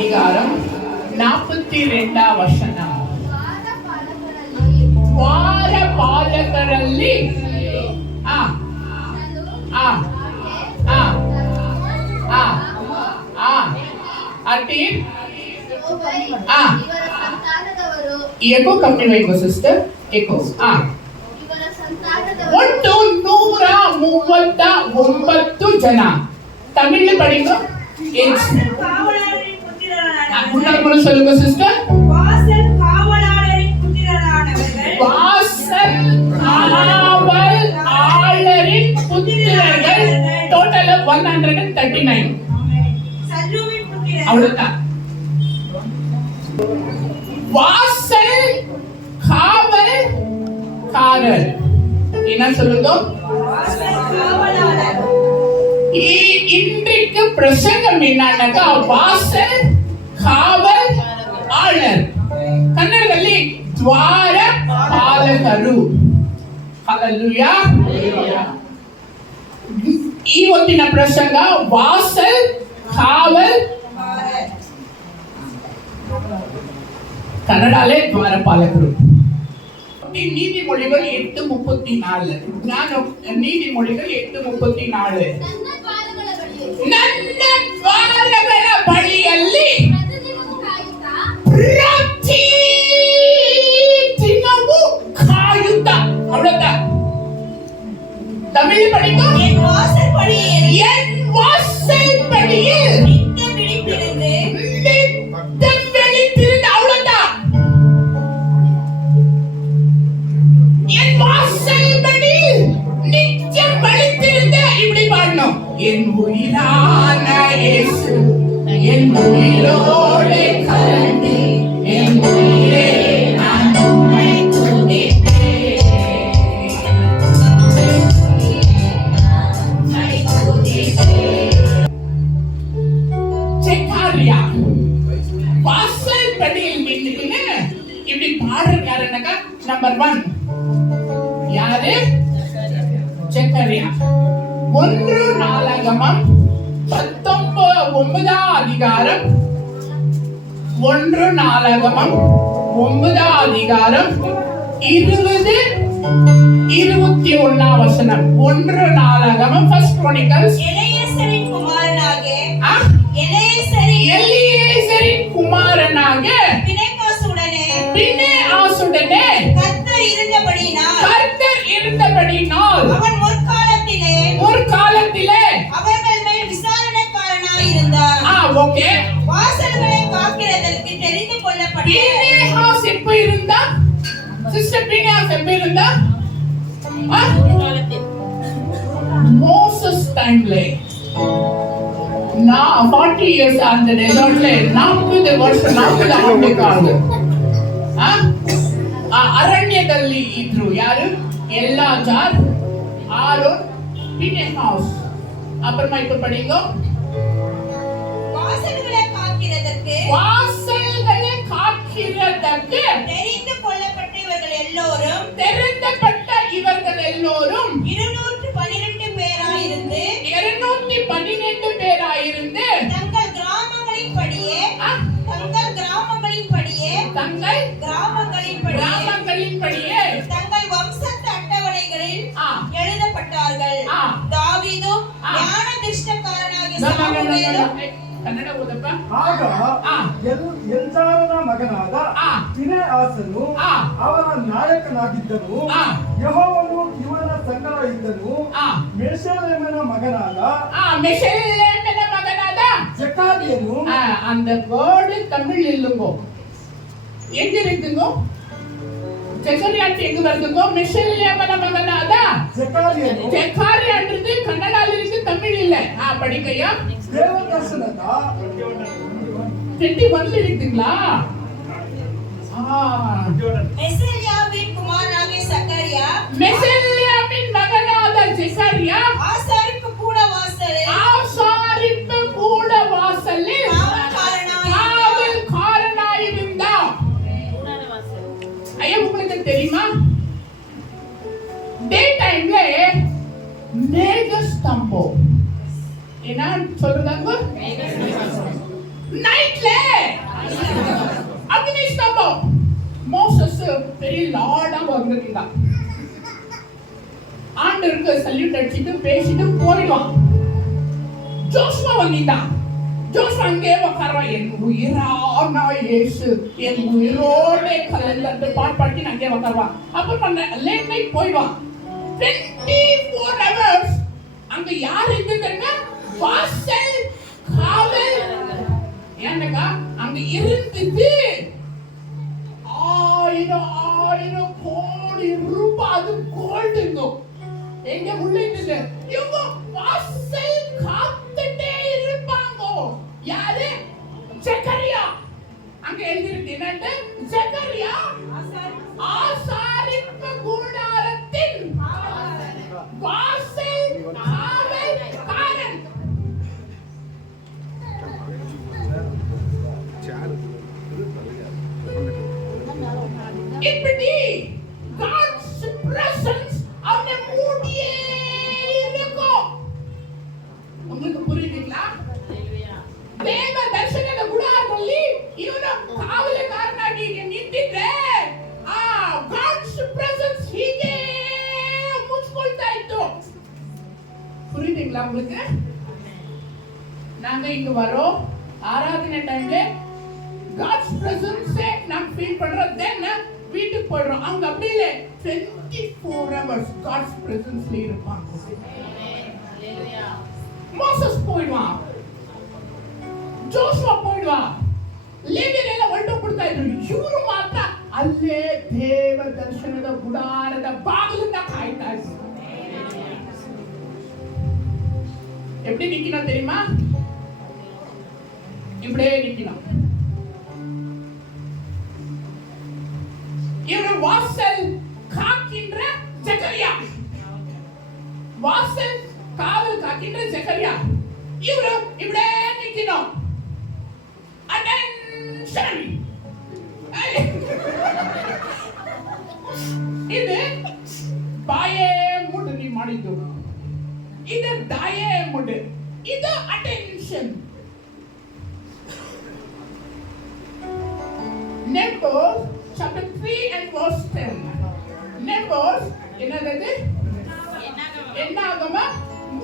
அதிகாரம் 42 ವಚನ. ವಾರ ಪಾಲಕರಲ್ಲಿ ಏಕೋ ಕಮ್ಮಿ ಬೇಕು ಸಿಸ್ಟರ್, ಏಕೋ ಒಟ್ಟು 139 ಜನ. ತಮಿಳ್ படிங்க. முன்னாடி சொல்லுங்க சிஸ்டர். வாசல் காவலாளரின் புத்திரர்கள் டோட்டல் 139. அவ்வளவுதான். வாசல் காவல்காரர் என்ன சொல்லுங்க? இன்றைக்கு பிரசங்கம் என்னன்னாக்கா ವಾಸಲ್ ಕಾವಲ್ ಆಳರ್, ಕನ್ನಡದಲ್ಲಿ ದ್ವಾರ ಪಾಲಕರು. ಹಲ್ಲೆಲೂಯಾ. ಇವತ್ತಿನ ಪ್ರಸಂಗ ವಾಸಲ್ ಕಾವಲ್, ಕನ್ನಡಲ್ಲೇ ದ್ವಾರ ಪಾಲಕರು. நீதிமொழிகள் 8:34. நான் நீதிமொழிகள் 8:34. ನನ್ನ ದ್ವಾರಗಳ ಬಳಿಯಲ್ಲಿ ಪ್ರತಿ ದಿನವೂ ಕಾಯುತ್ತಾ. அவ்வளவுதான். தமிழ் படிங்க. என் வாசல் படியில் நித்தம் விழித்திருந்து. அவ்வளவுதான். என் வாசல் படியில் நிச்சயம் விழித்திருந்து. இப்படி பாடணும். என் உயிரான இயேசு என் உயிரோடு கலந்து என் உயிரே நான் உம்மை துதிப்பேன். செக்காரியா வாசல் படியில் நின்னுக்குன்னு இப்படி பாடுறாருன்னாக்கா நம்பர் 1 யாரு? செக்காரியா. 1 நாளாகமம் 19 அதிகாரம் 1 நாளாகமம் 9 அதிகாரம் 20-21 வசனம். 1 நாளாகமம் ஃபர்ஸ்ட் கிரானிக்கல்ஸ். எலியேசரின் குமாரனாக பினெகாசுடனே கர்த்தர் இருந்தபடியினால் அவன் முற்காலத்திலே அவர்கள் மேல் விசாரணைக்காரனாய் இருந்தார். ஓகே. வாசல்களை காக்கிறதற்கு தெரிந்து கொள்ளப்பட்ட பினெகாஸ் எப்ப இருந்தா? சிஸ்டர் பினெகாஸ் எப்ப இருந்தா? மோசஸ் டைம்ல. நான் 40 இயர்ஸ் அந்த டெசர்ட்ல 40 ವರ್ಷ 40 ಆಂಡೆಕಾಳು ಅರಣ್ಯದಲ್ಲಿ ಇದ್ರು. ಯಾರು? Eleazar, Aaron, Phinehas. அப்புறமா இப்ப படிங்க. வாசல்களை காக்கிறதற்கு தெரிந்து கொள்ளப்பட்ட இவர்கள் எல்லோரும் 212 பேராயிருந்து தங்கள் கிராமங்களின் படியே தங்கள் வம்சத்து அட்டவணைகளில் எழுதப்பட்டார்கள். தாவீதும் ஞான திருஷ்டக்காரனாகிய சாமுவேலும் ಕನ್ನಡ ಓದಪ್ಪ. ಆಗ ಎಲ್ಜಾರನ ಮಗನಾದ ಫಿನೆಹಾಸನು ಅವನ ನಾಯಕನಾಗಿದ್ದನು. ಯೆಹೋವನು ಇವನ ಸಂಗಡ ಇದ್ದನು. ಮೆಷೆಲೆಮನ ಮಗನಾದ ಜೆಕರ್ಯನು. அந்த வேர்ட் தமிழ் இல்லுங்கோ. எங்க இருக்குங்கோ? ஜெகரியாட்டு எங்க வருதுங்கோ? மெஷெலேமன மகனாத ஜெகரியான்றது கன்னடால இருக்கு, தமிழ் இல்ல. படிக்கையா. தேவதர்சனத 21 இருக்குங்களா? மெசேலியாவின் குமாரனாகிய சக்கரியா, மெசேலியாவின் மகனாத ஜெகரியா ஆசாரிப்பு கூட வாசலில் காவல்காரனாயிருந்தா. ஐயா உங்களுக்கு தெரியுமா? டே டைம்ல மேகஸ்தம்பம் என்ன சொல்றாங்க? நைட்ல பெரிய லார்டா வந்திருந்தான். ஆண்டவருக்கு சல்யூட் அடிச்சுட்டு பேசிட்டு போயிடுவான். ஜோசுவா வந்தான். ஜோசுவா அங்கே உட்காருவா. என் உயிரான இயேசு என் உயிரோட கலந்து பாட்டு பாடி அங்கே உட்காருவா. அப்புறம் லேட் நைட் போயிடுவான். 24 hours அங்க யார் இருந்துன்னா வாசல் காவல் ஏன்னக்கா அங்க இருந்துட்டு 1000 கோடி ரூபாய் அது கோல்டுங்க எங்க உள்ள இருந்தது. இவங்க வாசல் காத்துட்டே இருப்பாங்க. யாரு? ஜக்கரியா. அங்க எழுதிருக்கு என்னன்னு? ஜக்கரியா ஆசாரிப்பு கூடாரத்தின் வாசல் காவல்காரன். இப்படி God's presence அவனை மூடியே இருக்கும். உங்களுக்கு புரியுதுங்களா? தேவ ದರ್ಶನದ ಗುಡಾರದಲ್ಲಿ ಇವನು ಕಾವಲುಗಾರನಾಗಿ ನಿಂತಿದ್ರೆ God's presence ಹೀಗೆ ಮುಚ್ಕೊಳ್ತಾ ಇತ್ತು. புரியுதுங்களா உங்களுக்கு? நாங்க இங்க வரோம் ஆராதனை டைம்ல God's presence நாம் ஃபீல் பண்றோம். தென் வீட்டுக்கு போயிடுறோம். அவங்க அப்படி இல்ல 24 hours God's presence இருப்பாங்க. மோசஸ் போயிடுவான். ಜೋಶುವ ಹೋಯ್ವಾ. ಲೇವಿಯರೆಲ್ಲ ಹೊರಟೋಗ್ಬಿಡ್ತಾ ಇದ್ರು. ಇವರು ಮಾತ್ರ ಅಲ್ಲೇ ದೇವ ದರ್ಶನದ ಗುಡಾರದ ಬಾಗಿಲನ್ನ ಕಾಯ್ತಾ ಇದ್ರು. எப்படி நிக்கணும் தெரியுமா? இப்படியே நிக்கணும். இவரு வாசல் காக்கின்ற ஜக்கரியா. வாசல் காவல் காக்கின்ற ஜக்கரியா. இவரு இப்படியே நிக்கணும். Attention! ಇದು ಬಾಯೇ ಮುಡ್ ನೀವು ಮಾಡಿದ್ದು. ಇದು ದಾಯೇ ಮುಡ್. ಇದು attention. Numbers chapter 3 and verse 10. Numbers என்னது? என்னாகம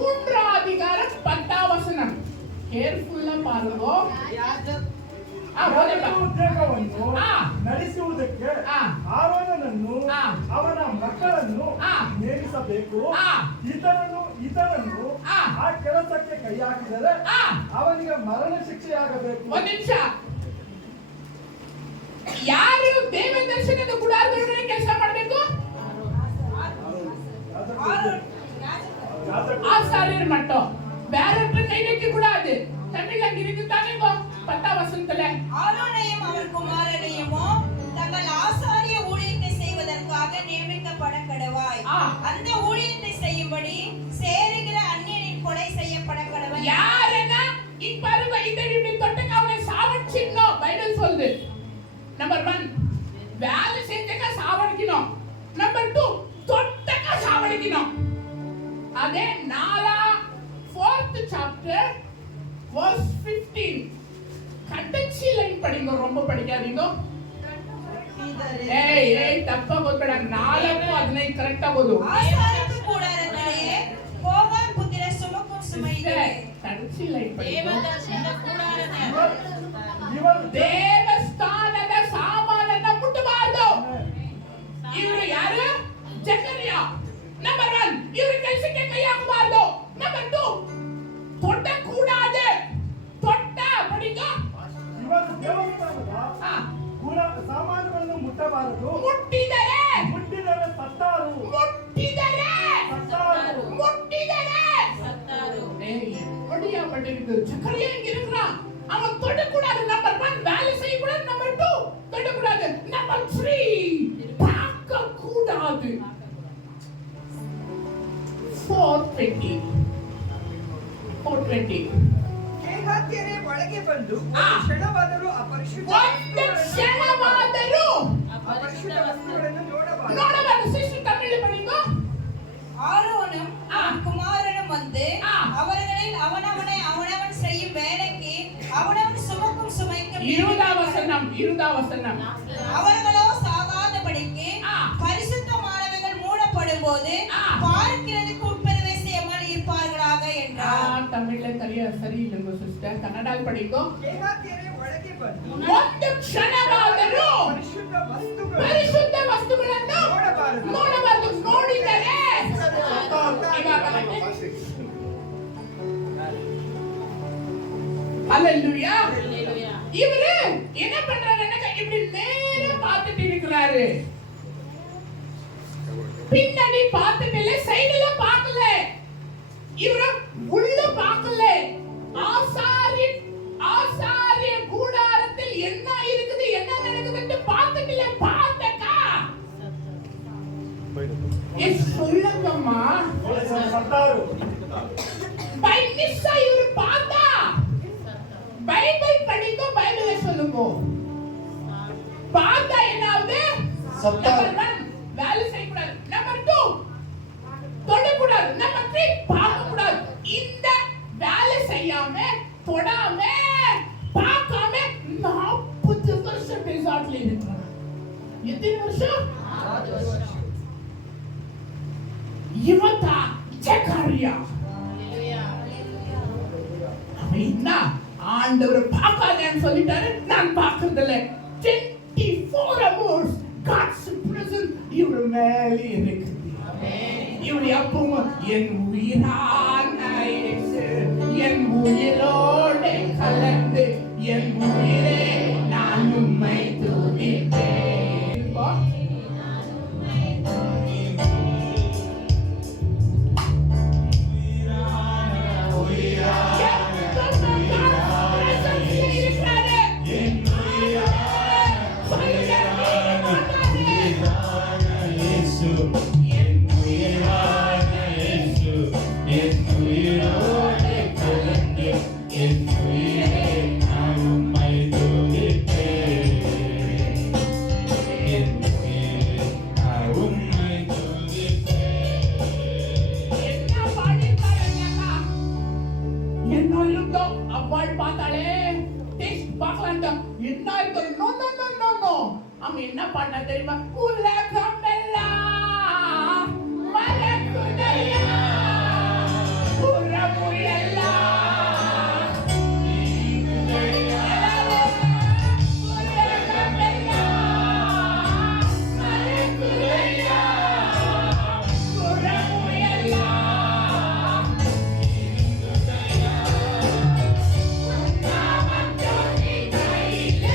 3 அதிகாரம் 10 வசனம். ಕೇರ್ಫುಲ್ ಪಾರುಗ ಉದ್ಯೋಗವನ್ನು ನಡೆಸುವುದಕ್ಕೆ ಆರೋನನನ್ನು ಅವನ ಮಕ್ಕಳನ್ನು ನೇಮಿಸಬೇಕು. ಇತರನ್ನು ಆ ಕೆಲಸಕ್ಕೆ ಕೈ ಹಾಕಿದರೆ ಅವನಿಗೆ ಮರಣ ಶಿಕ್ಷೆಯಾಗಬೇಕು. ಒಂದು ನಿಮಿಷ. ಯಾರು ದೇವ ದರ್ಶನದ ಗುಡಾರದೊಳಗಡೆ ಕೆಲಸ ಮಾಡಬೇಕು? ஆசாரியர் மட்டும். வேறற்ற கை வைக்க கூடாது. தமிழ்ல இருக்கு தானேங்க 10 வசனத்துல ஆரோனையும் அவன் குமாரனையும் தங்கள் ஆசாரிய ஊழியத்தை செய்வதற்காக நியமிக்கப்பட கடவாய். அந்த ஊழியத்தை செய்யும்படி சேருகிற அந்நியனின் கொலை செய்யப்பட கடவாய். யாரனா இப்பாருங்க இந்த இப்படி தொட்டக்க அவனை சாவடிச்சிடணும் பைபிள் சொல்லுது. நம்பர் 1 வேலை செஞ்சக்க சாவடிக்கணும். நம்பர் 2 தொட்டக்க சாவடிக்கணும். அதே 4th chapter verse 15 கடைசி லைன் படிங்க. ரொம்ப படிக்காதீங்க. ஏய் தப்பா போடுற 4:15 கரெக்ட்டா போடு. ஆசாரிப்பு கூடாரத்திலே போகான் புத்திர சுமக்கும் சுமை ಇದೆ. கடைசி லைன் படிங்க. ದೇವದರ್ಶನ ಕೂಡಾರದ ದೇವಸ್ಥಾನದ ಸಾಮಾನನ್ನ ಮುಟ್ಟಬಾರದು. ಇವರು ಯಾರು? ಜಕರಿಯಾ. ನಂಬರ್ 1 ಇವರು ಕೆಲಸಕ್ಕೆ ಕೈ ಹಾಕಬಾರದು. ನಂಬರ್ 2 ತೊಟ್ಟ ಕೂಡಾದೆ. ತೊಟ್ಟ படிங்க. ಇವರು ದೇವಸ್ಥಾನದ ಸಾಮಾನುಗಳನ್ನು ಮುಟ್ಟಬಾರದು. ಮುಟ್ಟಿದರೆ ಸತ್ತಾರು. பட்டிருக்கு. ஜக்கரியா இங்க இருக்கிறான். அவன் தொடக்கூடாது. நம்பர் 1 வேலை செய்யக்கூடாது. நம்பர் 2 தொடக்கூடாது. நம்பர் 3 பார்க்க கூடாது. 4:20 ಕೇಹಾತ್ಯರೇ ಒಳಗೆ ಬಂದು ಕ್ಷಣವಾದರೂ ಅಪರಿಶುದ್ಧ ವಸ್ತುಗಳನ್ನು ನೋಡಬಾರದು. ಶಿಶು ತಮಿಳು படிங்க. ஆரோனும் குமாரனும் வந்து அவர்களில் அவனவன் செய்யும் வேலைக்கு அவனவன் சுமக்கும் சுமைக்கு 20 வசனம் அவர்களோ சாகாதபடிக்கு போது பார்க்கிறதுக்கு உட்பெறவே செய்யாமல் இருப்பார்களாக என்றார். தமிழ்ல சரியில்லைங்க ಸಿಸ್ಟರ್, ಕನ್ನಡ படிக்கோ. ಕೇಹಾತ್ಯರೇ ಒಳಗೆ ಬಂದು ಒಂದು ಕ್ಷಣವಾದರೂ ಪರಿಶುದ್ಧ ವಸ್ತುಗಳನ್ನು ನೋಡಬಾರದು. ನೋಡಿದರೆ அல்லேலூயா. இவரு என்ன பண்றாருன்னா இப்படி நேரா பார்த்துட்டு இருக்கிறாரு. பின்னாடி பார்த்துட்டு இல்ல, சைடுல பார்க்கல, இவரு உள்ள பார்க்கல. ஆசாரிய கூடாரத்தில் என்ன இருக்குது, என்ன நடக்குதுன்னு பார்த்துட்டு இல்ல, பார்த்தக்கா சொல்லங்கம்மா. பை மிஸ் இவரு பார்த்தா பைபிள் படிக்கோ, பைபிளை சொல்லுங்க. பார்த்தா என்னாவது வேலை செய்யக்கூடாது. நம்பர் 2 தொடக்கூடாது. நம்பர் 3 பார்க்க கூடாது. இந்த வேலை செய்யாம தொடாம பார்க்காம 40 வருஷம் டெசார்ட்ல இருக்கிறாங்க. எத்தனை வருஷம்? 40 வருஷம். இவதா ஜெகரியா. அவன் என்ன ஆண்டவர் பார்க்காதேன்னு சொல்லிட்டாரு, நான் பார்க்கறதில்ல. 24 hours God's presence இவர் மேலே இருக்குது. இவர் எப்பவும் என் உயிரான இயேசு, என் உயிரோடு கலந்து, என் உயிரே நான் உம்மை துதிப்பேன். என்ன பண்ண தெரியுமா? உலகம் எல்லாம் மறக்குதையா, உறவு எல்லாம் உலகம் எல்லாம் மறக்குதையா, உறவு எல்லாம் நாமத்தோனி கையிலே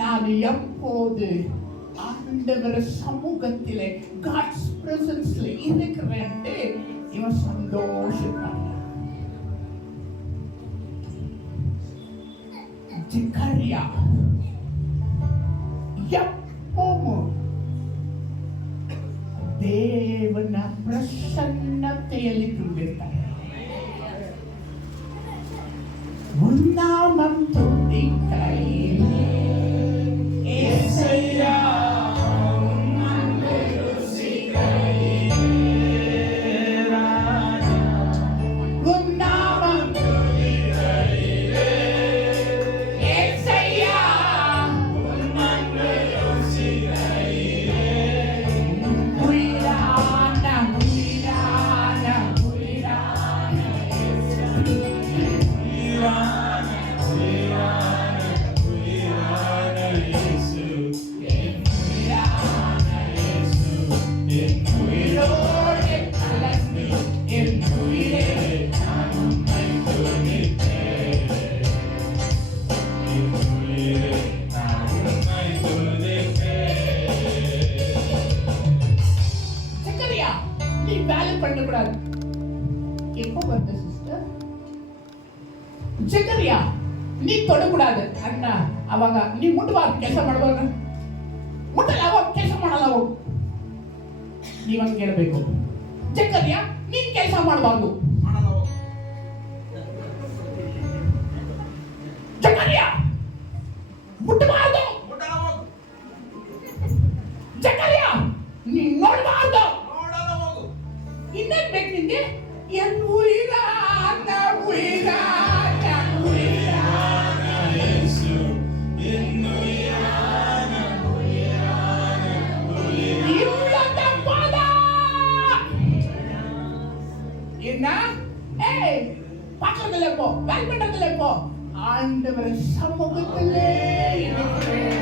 நான் எப்போது ஆண்டவர் சமூகத்திலே God's presenceல இருக்கிறேன் இவன் சந்தோஷப்படுறான். ஜெகரியா எப்பவும் தேவನ ಪ್ರಸನ್ನತೆಯಲ್ಲಿ ತುಂಬಿರ್ತಾರೆ. ಉನ್ನಾಮಂ ತುದಿ ಕೈಲಿ ಏಸಯ್ಯ பண்ணக்கூடாது. எப்போ வருது சிஸ்டர்? ಜಕರಿಯಾ ನೀ ತೊಡಗೂಡಾದು ಅಣ್ಣ ಅವಾಗ ನೀ ಮುಟ್ಟಬಾರ್ದು, ಕೆಲಸ ಮಾಡಬಾರ್ದು, ಮುಟ್ಟಲ್ಲ ಅವಾಗ ಕೆಲಸ ಮಾಡಲ್ಲ ಅವಾಗ. ನೀವಂಗೆ ಕೇಳಬೇಕು, ಜಕರಿಯಾ ನೀನ್ ಕೆಲಸ ಮಾಡಬಾರ್ದು, ಜಕರಿಯಾ ಮುಟ್ಟಬಾರ್ದು, ಜಕರಿಯಾ ನೀನ್ ನೋಡಬಾರ್ದು. ಇನ್ನೇನ್ ಬೇಕು ನಿನ್ಗೆ? ಎನ್ ಉಯಿರಾನ ಉಯಿರಾನ ಉಯಿರಾನ ಯೇಸು ಎನ್ ಉಯಿರಾನ ಉಯಿರಾನ ಇಲ್ಲದ ಪದ என்ன? ஏய் பக்கத்துல போ, வேல்பட்டத்துல போ, ஆண்டவர் சமூகத்திலே இருக்கிறேன்.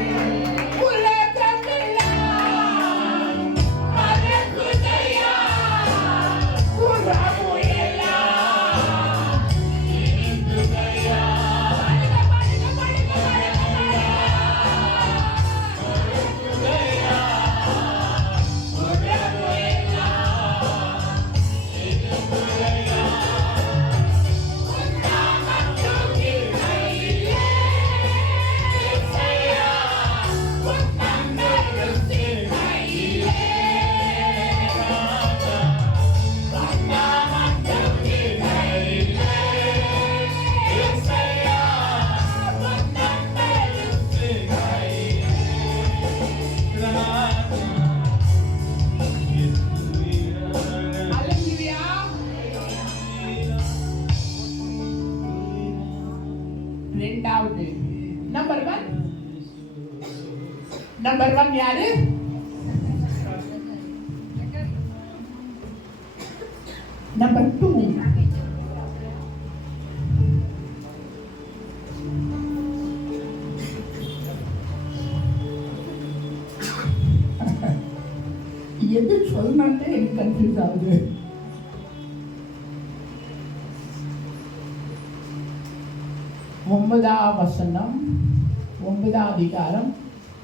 ரெண்டாவது நம்பர் ஒன் யாரு? நம்பர் டூ எது சொல்லணும்னு எனக்கு கன்ஃபியூஸ் ஆகுது. ஒன்பதாம் வசனம், 9ஆம் அதிகாரம்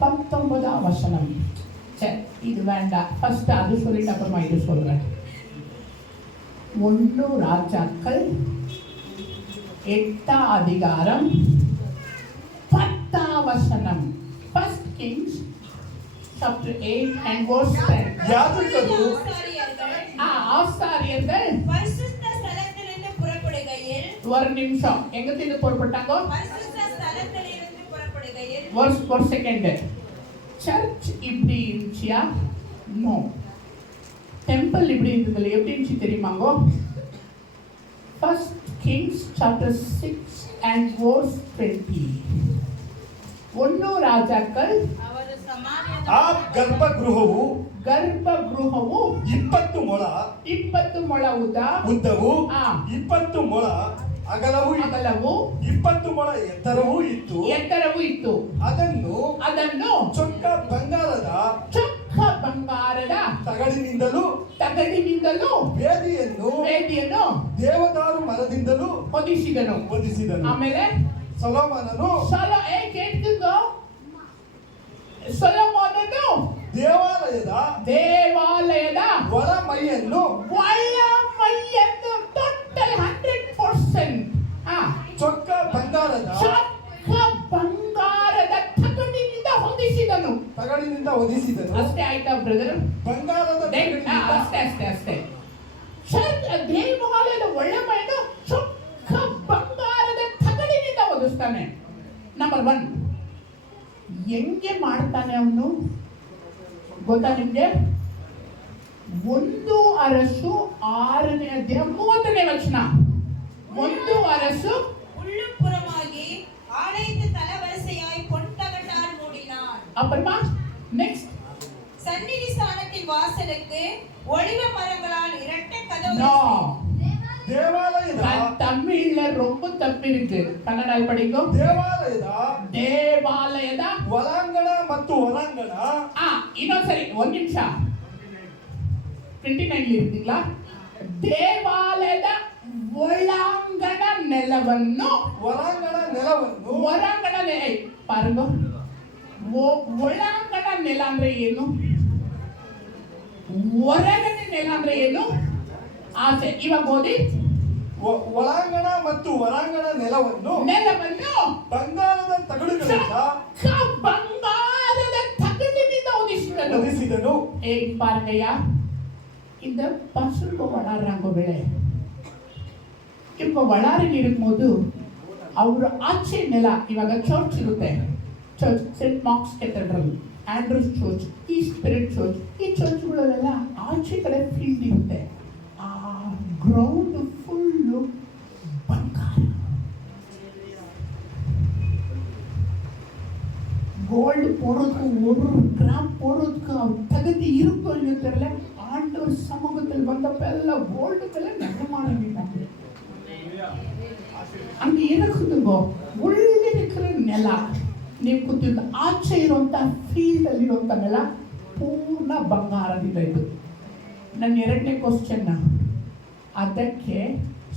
19ஆம் வசனம். சரி, இது வேண்டாம், ஃபர்ஸ்ட் அது சொல்லிட்டு அப்புறமா இது சொல்றேன். 1 ராஜாக்கள் 8ஆம் அதிகாரம் 10ஆம் வசனம். First Kings chapter 8 and verse 10. யாஜகರು ஆசாரியர்கள் பரிசுத்த ஸ்தலத்திலிருந்து புறப்படுகையில், ஒரு நிமிஷம், எங்க இருந்து புறப்பட்டாங்க? பரிசுத்த ஸ்தலத்திலிருந்து புறப்படுகையில், ஒரு செகண்ட். சர்ச் இப்படி இருந்துச்சியா? நோ. டெம்பிள் இப்படி இருந்தது. எப்படி இருந்துச்சு தெரியுமாங்கோ? First Kings chapter 6 and verse 20. 1 ರಾಜಾಕಲ್ ಆ ಗರ್ಭಗೃಹವು 20 ಮೊಳ ಉದ್ದವು 20 ಮೊಳ ಅಗಲವೂ 20 ಮೊಳ ಎತ್ತರವೂ ಇತ್ತು. ಅದನ್ನು ಚೊಕ್ಕ ಬಂಗಾರದ ತಗಡಿನಿಂದಲೂ ವೇದಿಯನ್ನು ದೇವದಾರು ಮರದಿಂದಲೂ ಹೊದಿಸಿದನು. ಆಮೇಲೆ ಸೊಲೊಮೋನನು ದೇವಾಲಯದ ಒಳಮೈಯನ್ನು ಟೋಟಲ್ 100% ಚೊಕ್ಕ ಬಂಗಾರದ ತಗಡಿನಿಂದ ಹೊದಿಸಿದನು. ಅಷ್ಟೇ ಆಯ್ತಾ ಬ್ರದರ್? ಬಂಗಾರದ ಅಷ್ಟೇ. ದೇವಾಲಯದ ಒಳಮೈಯನ್ನು ಚೊಕ್ಕ ಬಂಗಾರದ ತಗಡಿನಿಂದ ಹೊದಿಸ್ತಾನೆ. ನಂಬರ್ 1 ಹೆಂಗೆ ಮಾಡ್ತಾನೆ ಅವನು ಗೊತ್ತಾ ನಿಮ್ಗೆ? 1 ಅರಸು 6ನೇ ಅಧ್ಯಾಯ 30ನೇ ವಚನ. 1 அரசு உள்ளுப்புறமாகி ஆலயத்து தலவரிசையாய் பொன்தகட்டால் மூடினான். அப்புறமா நெக்ஸ்ட் சந்நிதி ஸ்தானத்தின் வாசலுக்கு ஒலிவ மரங்களால் இரட்டை கதவு. ದೇವಾಲಯದ ತಮಿಳ್ல ரொம்ப ತಪ್ಪು இருக்கு. ಕನ್ನಡ படிங்க. ದೇವಾಲಯದ ಒಳಾಂಗಣ ಮತ್ತು ಹೊರಾಂಗಣ. ಇನ್ನೊಂದ್ಸರಿ ಒಂದು ನಿಮಿಷ. 29 ಇರ್ತಿಲ್ಲ. ದೇವಾಲಯದ ಒಳಾಂಗಣ ನೆಲವನ್ನು ಪಾರಂಗ. ಒಳಾಂಗಣ ನೆಲ ಅಂದ್ರೆ ಏನು? ಹೊರಗಡೆ ನೆಲ ಅಂದ್ರೆ ಏನು? ಆಸೆ. ಇವಾಗ ಓದಿ. ಒಳಾಂಗಣ ಮತ್ತು ಹೊರಾಂಗಣ ನೆಲವನ್ನು ಬಂಗಾರದ ತಗಡುಗಳಿಂದ ಹೊದಿಸಿದನು. பாருங்கய்யா, இந்த பசுக்கு வளர்றாங்க விளை. இப்போ வளரில் இருக்கும்போது ಅವರು ಆಚೆ ನೆಲ, ಇವಾಗ ಚರ್ಚ್ ಇರುತ್ತೆ, church saint Mark's cathedral, Andrew's church, ಈ ಸ್ಪಿರಿಟ್ ಚರ್ಚ್, ಈ ಚರ್ಚ್ಗಳಲ್ಲೆಲ್ಲ ಆಚೆ ಕಡೆ ಫೀಲ್ಡ್ ಇರುತ್ತೆ. ಆ ಗ್ರೌಂಡ್ ಫುಲ್ಲು ಬಂಗಾರ, கோல்டு போடுறதுக்கு 1 கிராம் போடுறதுக்கு தகுதி இருக்கும் இல்லையோ தெரியல. ஆண்டவர் சமூகத்தில் வந்தப்ப எல்லாம் கோல்டுக்கெಲ್ಲ நகமாறிட்டாங்க. அங்க இருக்குதுங்க ಉಳ್ಳಿರಿக்கிற ನೆಲ, ನೀವು ಕೂತಿದ್ದ ಆಚೆ ಇರುವಂತ ಫೀಲ್ಡ್ ಅಲ್ಲಿ ಇರುವಂತ ನೆಲ ಪೂರ್ಣ ಬಂಗಾರದಿಂದ ಇದು. ನನ್ನ 2ನೇ ಕ್ವಶನ್, ಅದಕ್ಕೆ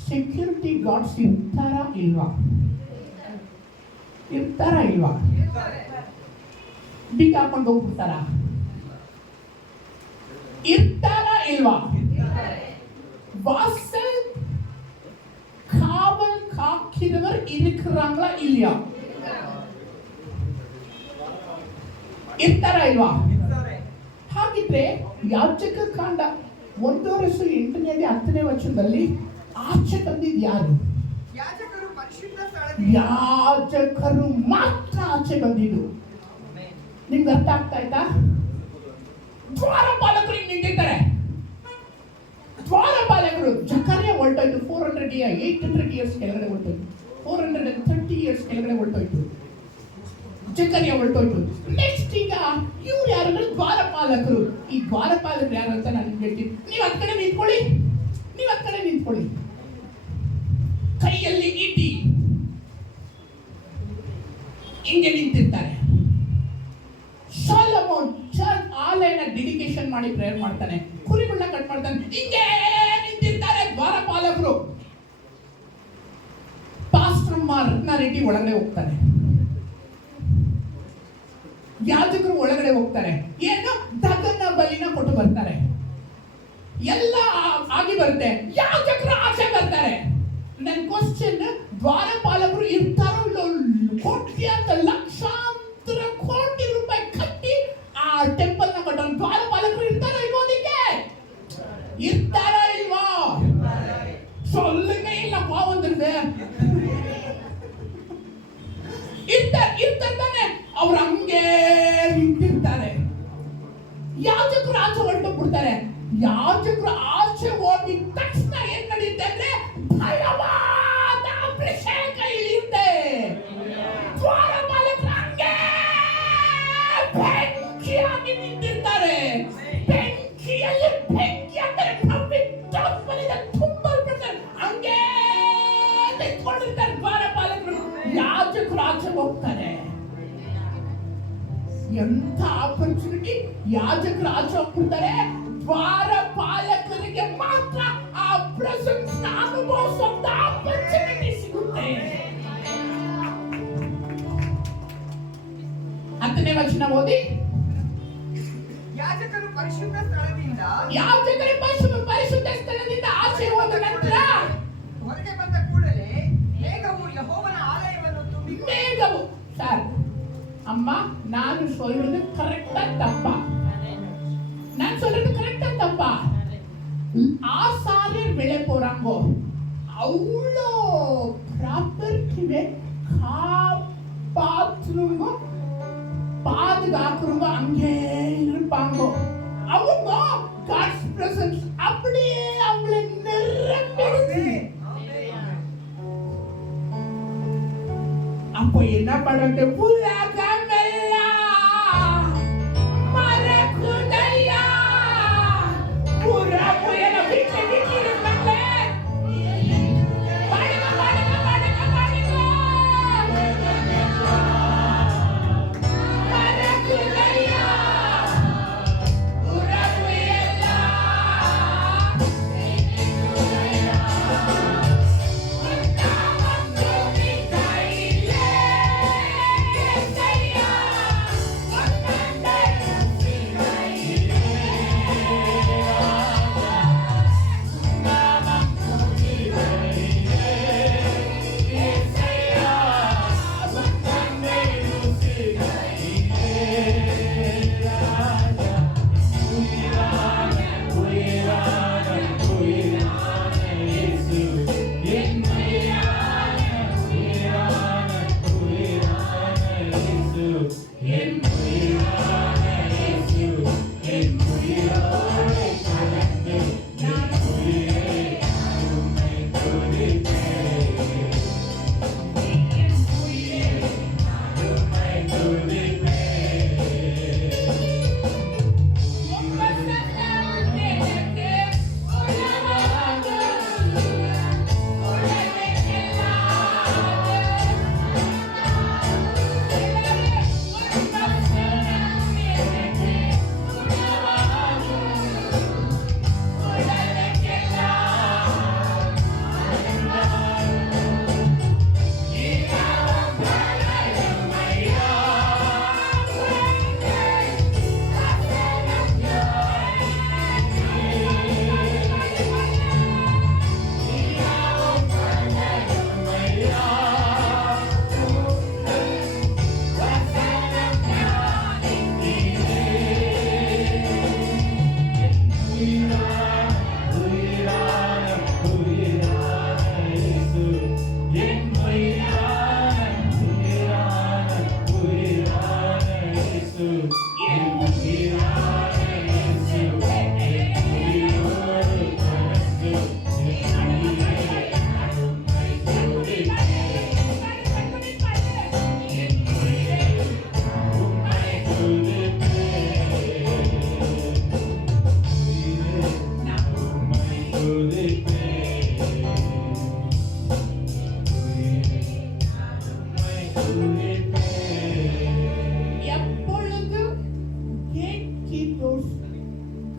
ಸೆಕ್ಯೂರಿಟಿ ಗಾರ್ಡ್ಸ್ ಇರ್ತಾರಾ ಇಲ್ವಾ? ಇರ್ತಾರಾ ಇಲ್ವಾ? ಬೀಗ ಹಾಕೊಂಡು ಹೋಗ್ಬಿಡ್ತಾರ? ಇರ್ತಾರ ಇಲ್ವಾ? வாசல் காவல் காக்கிறவர் இருக்கிறாங்களா இல்லையா? ಇರ್ತಾರ ಇಲ್ವಾ? ಹಾಗಿದ್ರೆ ಯಾಜಕ ಕಾಂಡ 1:8 10ನೇ ವಚನದಲ್ಲಿ ಆಚೆ ತಂದಿದ್ ಯಾರು? ಯಾಜಕರು ಮಾತ್ರ ಆಚೆ ಬಂದಿದ್ದು. ನಿಮ್ಗೆ ಅರ್ಥ ಆಗ್ತಾ ಆಯ್ತಾ? ದ್ವಾರಪಾಲಕರು ಹಿಂಗೆ ನಿಂತಿರ್ತಾರೆ. ದ್ವಾರಪಾಲಕರು ಜಕರ್ಯ ಹೊರಟೋಯ್ತು 800 ಇಯರ್ಸ್ ಕೆಳಗಡೆ ಹೊರಟೋಯ್ತು, 430 ಇಯರ್ಸ್ ಕೆಳಗಡೆ ಹೊರಟೋಯ್ತು, ಜಕರ್ಯ ಹೊರಟೋಯ್ತು. ನೆಕ್ಸ್ಟ್ ಈಗ ಇವ್ರು ಯಾರಂದ್ರೆ ದ್ವಾರಪಾಲಕರು. ಈ ದ್ವಾರಪಾಲಕರು ಯಾರು ಅಂತ ನಾನು ಹೇಳ್ತೀನಿ. ನೀವು ಹತ್ ಕಡೆ ನಿಂತ್ಕೊಳ್ಳಿ, ಕೈಯಲ್ಲಿ ಇಟ್ಟಿ ಹಿಂಗೆ ನಿಂತಿರ್ತಾರೆ. ಸಾಲಮೋನ್ ಚರ್ಚ್ ಆಲಯನ ಡೆಡಿಕೇಶನ್ ಮಾಡಿ ಪ್ರೇಯರ್ ಮಾಡ್ತಾನೆ, ಕುರಿಗಳನ್ನ ಕಟ್ ಮಾಡ್ತಾನೆ, ಹಿಂಗೆ ನಿಂತಿರ್ತಾರೆ ದ್ವಾರಪಾಲಕರು. ಪಾಸ್ಟರ್ ರತ್ನಾರೆಡ್ಡಿ ಒಳಗಡೆ ಹೋಗ್ತಾನೆ, ಯಾಜಕರು ಒಳಗಡೆ ಹೋಗ್ತಾರೆ, ಏನು ದಗನ ಬಲಿನ ಕೊಟ್ಟು ಬರ್ತಾರೆ, ಎಲ್ಲ ಆಗಿ ಬರುತ್ತೆ, ಯಾಜಕರು ಆಚೆ ಬರ್ತಾರೆ. ನನ್ನ ಕ್ವಶನ್, ದ್ವಾರಪಾಲಕರು ಇರ್ತಾರೋ ಇಲ್ಲೋ? ಕೋಟ್ಯಾಂತರ ಲಕ್ಷಾಂತರ ಕೋಟಿ ರೂಪಾಯಿ ಕಟ್ಟಿ ಆ ಟೆಂಪಲ್ ನ ಕಟ್ಟೋರು ದ್ವಾರಪಾಲಕರು ಇರ್ತಾರೋ ಇಲ್ವೋ? ಅದಕ್ಕೆ ಇರ್ತಾರೋ ಇಲ್ವೋ? சொல்லுங்க இல்லப்பா வந்துருது. ಇರ್ತಾನೆ ಅವ್ರು ಹಂಗೆ ನಿಂತಿರ್ತಾರೆ. ಯಾಜಕರು ಆಚೆ ಹೊರಟು ಬಿಡ್ತಾರೆ. ಯಾಜಕರು ಆಚೆ ಹೋಗಿದ ತಕ್ಷಣ ಏನ್ ನಡೆಯುತ್ತೆ ಅಂದ್ರೆ ಭಯವಾದ ಅಭಿಷೇಕ ಇಳಿಯುತ್ತೆ. ದ್ವಾರಪಾಲಕರು ಹಂಗೆ ಬೆಂಕಿಯಾಗಿ ನಿಂತಿರ್ತಾರೆ. ಬೆಂಕಿಯಲ್ಲಿ ಬೆಂಕಿ ಅಂದರೆ ಪವಿತ್ರಾತ್ಮನಿಂದ ತುಂಬಲ್ಪಡ್ತಾರೆ. ಹಂಗೆ ನಿಂತ್ಕೊಂಡಿರ್ತಾರೆ ದ್ವಾರಪಾಲಕರು. ಯಾಜಕರು ಆಚೆ ಹೋಗ್ತಾರೆ. ಎಂಥ ಆಪರ್ಚುನಿಟಿ! ಯಾಜಕರು ಆಚೆ ಹೋಗ್ಬಿಡ್ತಾರೆ. ದ್ವಾರಪಾಲಕರಿಗೆ ಮಾತ್ರ ಆ ಪ್ರೆಸೆನ್ಸ್ ನ ಅನುಭವಿಸುವಂತ ಆಪರ್ಚುನಿಟಿ ಸಿಗುತ್ತೆ. 10ನೇ ವಚನ ಓದಿ. ಯಾಜಕರು ಪರಿಶುದ್ಧ ಸ್ಥಳದಿಂದ ಆಚೆ ಹೋದ ನಂತರ ಹೊರಗೆ ಬಂದ ಕೂಡಲೇ ಮೇಘವು ಯೆಹೋವನ ಆಲಯವನ್ನು ತುಂಬಿ. ಮೇಘವು ಸರ್, ಅಮ್ಮ ನಾನು சொல்றது கரெக்ட்டா தப்பா? நான் சொல்றது கரெக்ட்டா தப்பா? ஆசாரியர் வெளியே போறாங்க, அவ்வளோ ப்ராப்பர்ட்டிவே காப்பாற்றுங்க, பாதுகாக்கிறவங்க அங்கே இருப்பாங்க. அவங்க காட்ஸ் பிரசன்ஸ் அப்படியே அவங்களை நிரம்பிடுது. அப்போ என்ன பண்ணுறது? உலகமெல்லாம் மறக்குதையா. புறப்புயல வீட்டை விட்டு இருப்பாங்க. பாடுங்க. மறக்குதையா புறப்புயல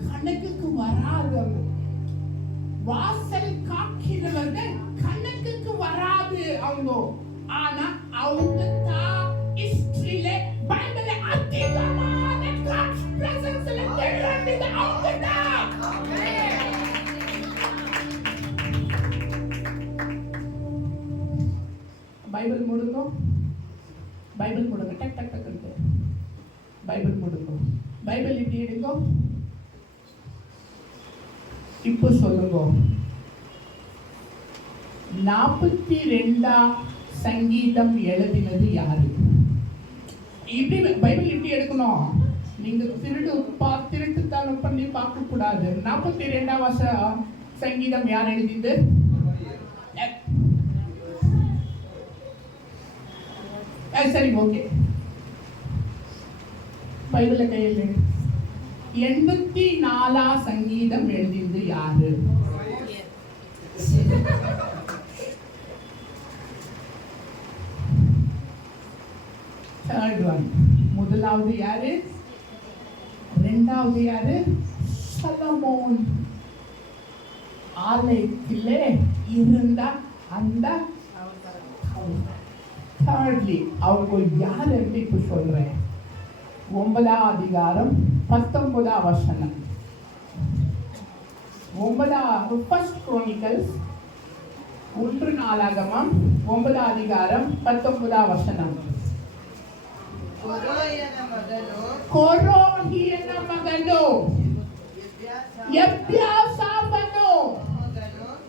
கணக்குக்கு வராது. வாசல் காக்கிறவர்கள் கணக்குக்கு வராது அவங்க. ஆனா அவங்க தான் ஹிஸ்டரியில பைபிள்ல அதிகமான God's presence-ல தெரியுது அவங்க தான். பைபிள் மூடுங்க, பைபிள் மூடுங்க, டக் டக் டக். பைபிள் மூடுங்க, பைபிள் இப்படி எடுங்க. இப்போ சொல்லுங்க, 42ஆம் சங்கீதம் எழுதினது யாரு? இப்படி பைபிள் இப்படி எடுக்கணும். நீங்க திருட்டுத்தனம் பண்ணி பார்க்க கூடாது. 42ஆம் சங்கீதம் யார் எழுதியது? சரி, ஓகே. பைபிள கையில் 84ஆம் சங்கீதம் எழுதியது யாரு? Third one. முதலாவது யாரு? இரண்டாவது யாரு? சலமோன். ஆலயத்திலே இருந்த அந்த thirdly அவங்க யார் என்று இப்ப சொல்றேன். 9ஆம் அதிகாரம் 19ஆம் வசனம். 1 Chronicles 1 நாளாகமம் 9ஆம் அதிகாரம் 19ஆம் வசனம். ಕೊರೋಹಿಯನ ಮಗನು ಎಬ್ಯಾಸಾಫನು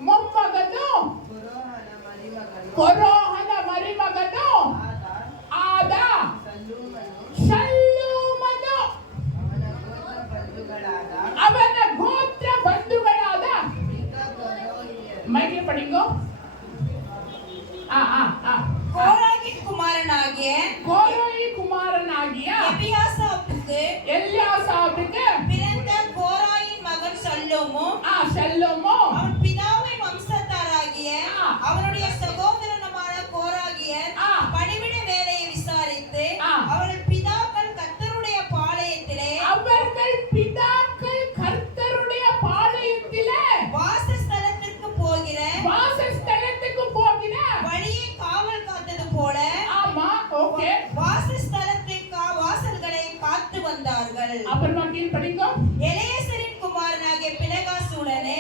ಮೊಮ್ಮಗನು ಕೊರೋಹನ ಮರಿಮಗನು ಆದ ಶಲ್ಲೂಮನು ಅವನ ಗೋತ್ರ ಬಂಧುಗಳಾದ ಮೈಗೆ ಪಡಿಂಗೋ கோராகின் குமாரனாகிய எலியாசாவுக்கு பிறந்த கோராயின் மகன் சல்லூமு அவன் பிதாவின் வம்சத்தாராகிய அவனுடைய சகோதரனுமான கோராகியர் பணிவிட வேலையை விசாரித்து அவர்கள் பிதாக்கள் கர்த்தருடைய பாளையத்திலே வாசஸ்தலத்திற்கு போகிற வழியை காவல் காத்தது போல வாசல்களை காத்து வந்தார்கள். அப்புறமா கீழ் படிங்க. எலியேசரின் குமாரனாகிய பினகாசுடனே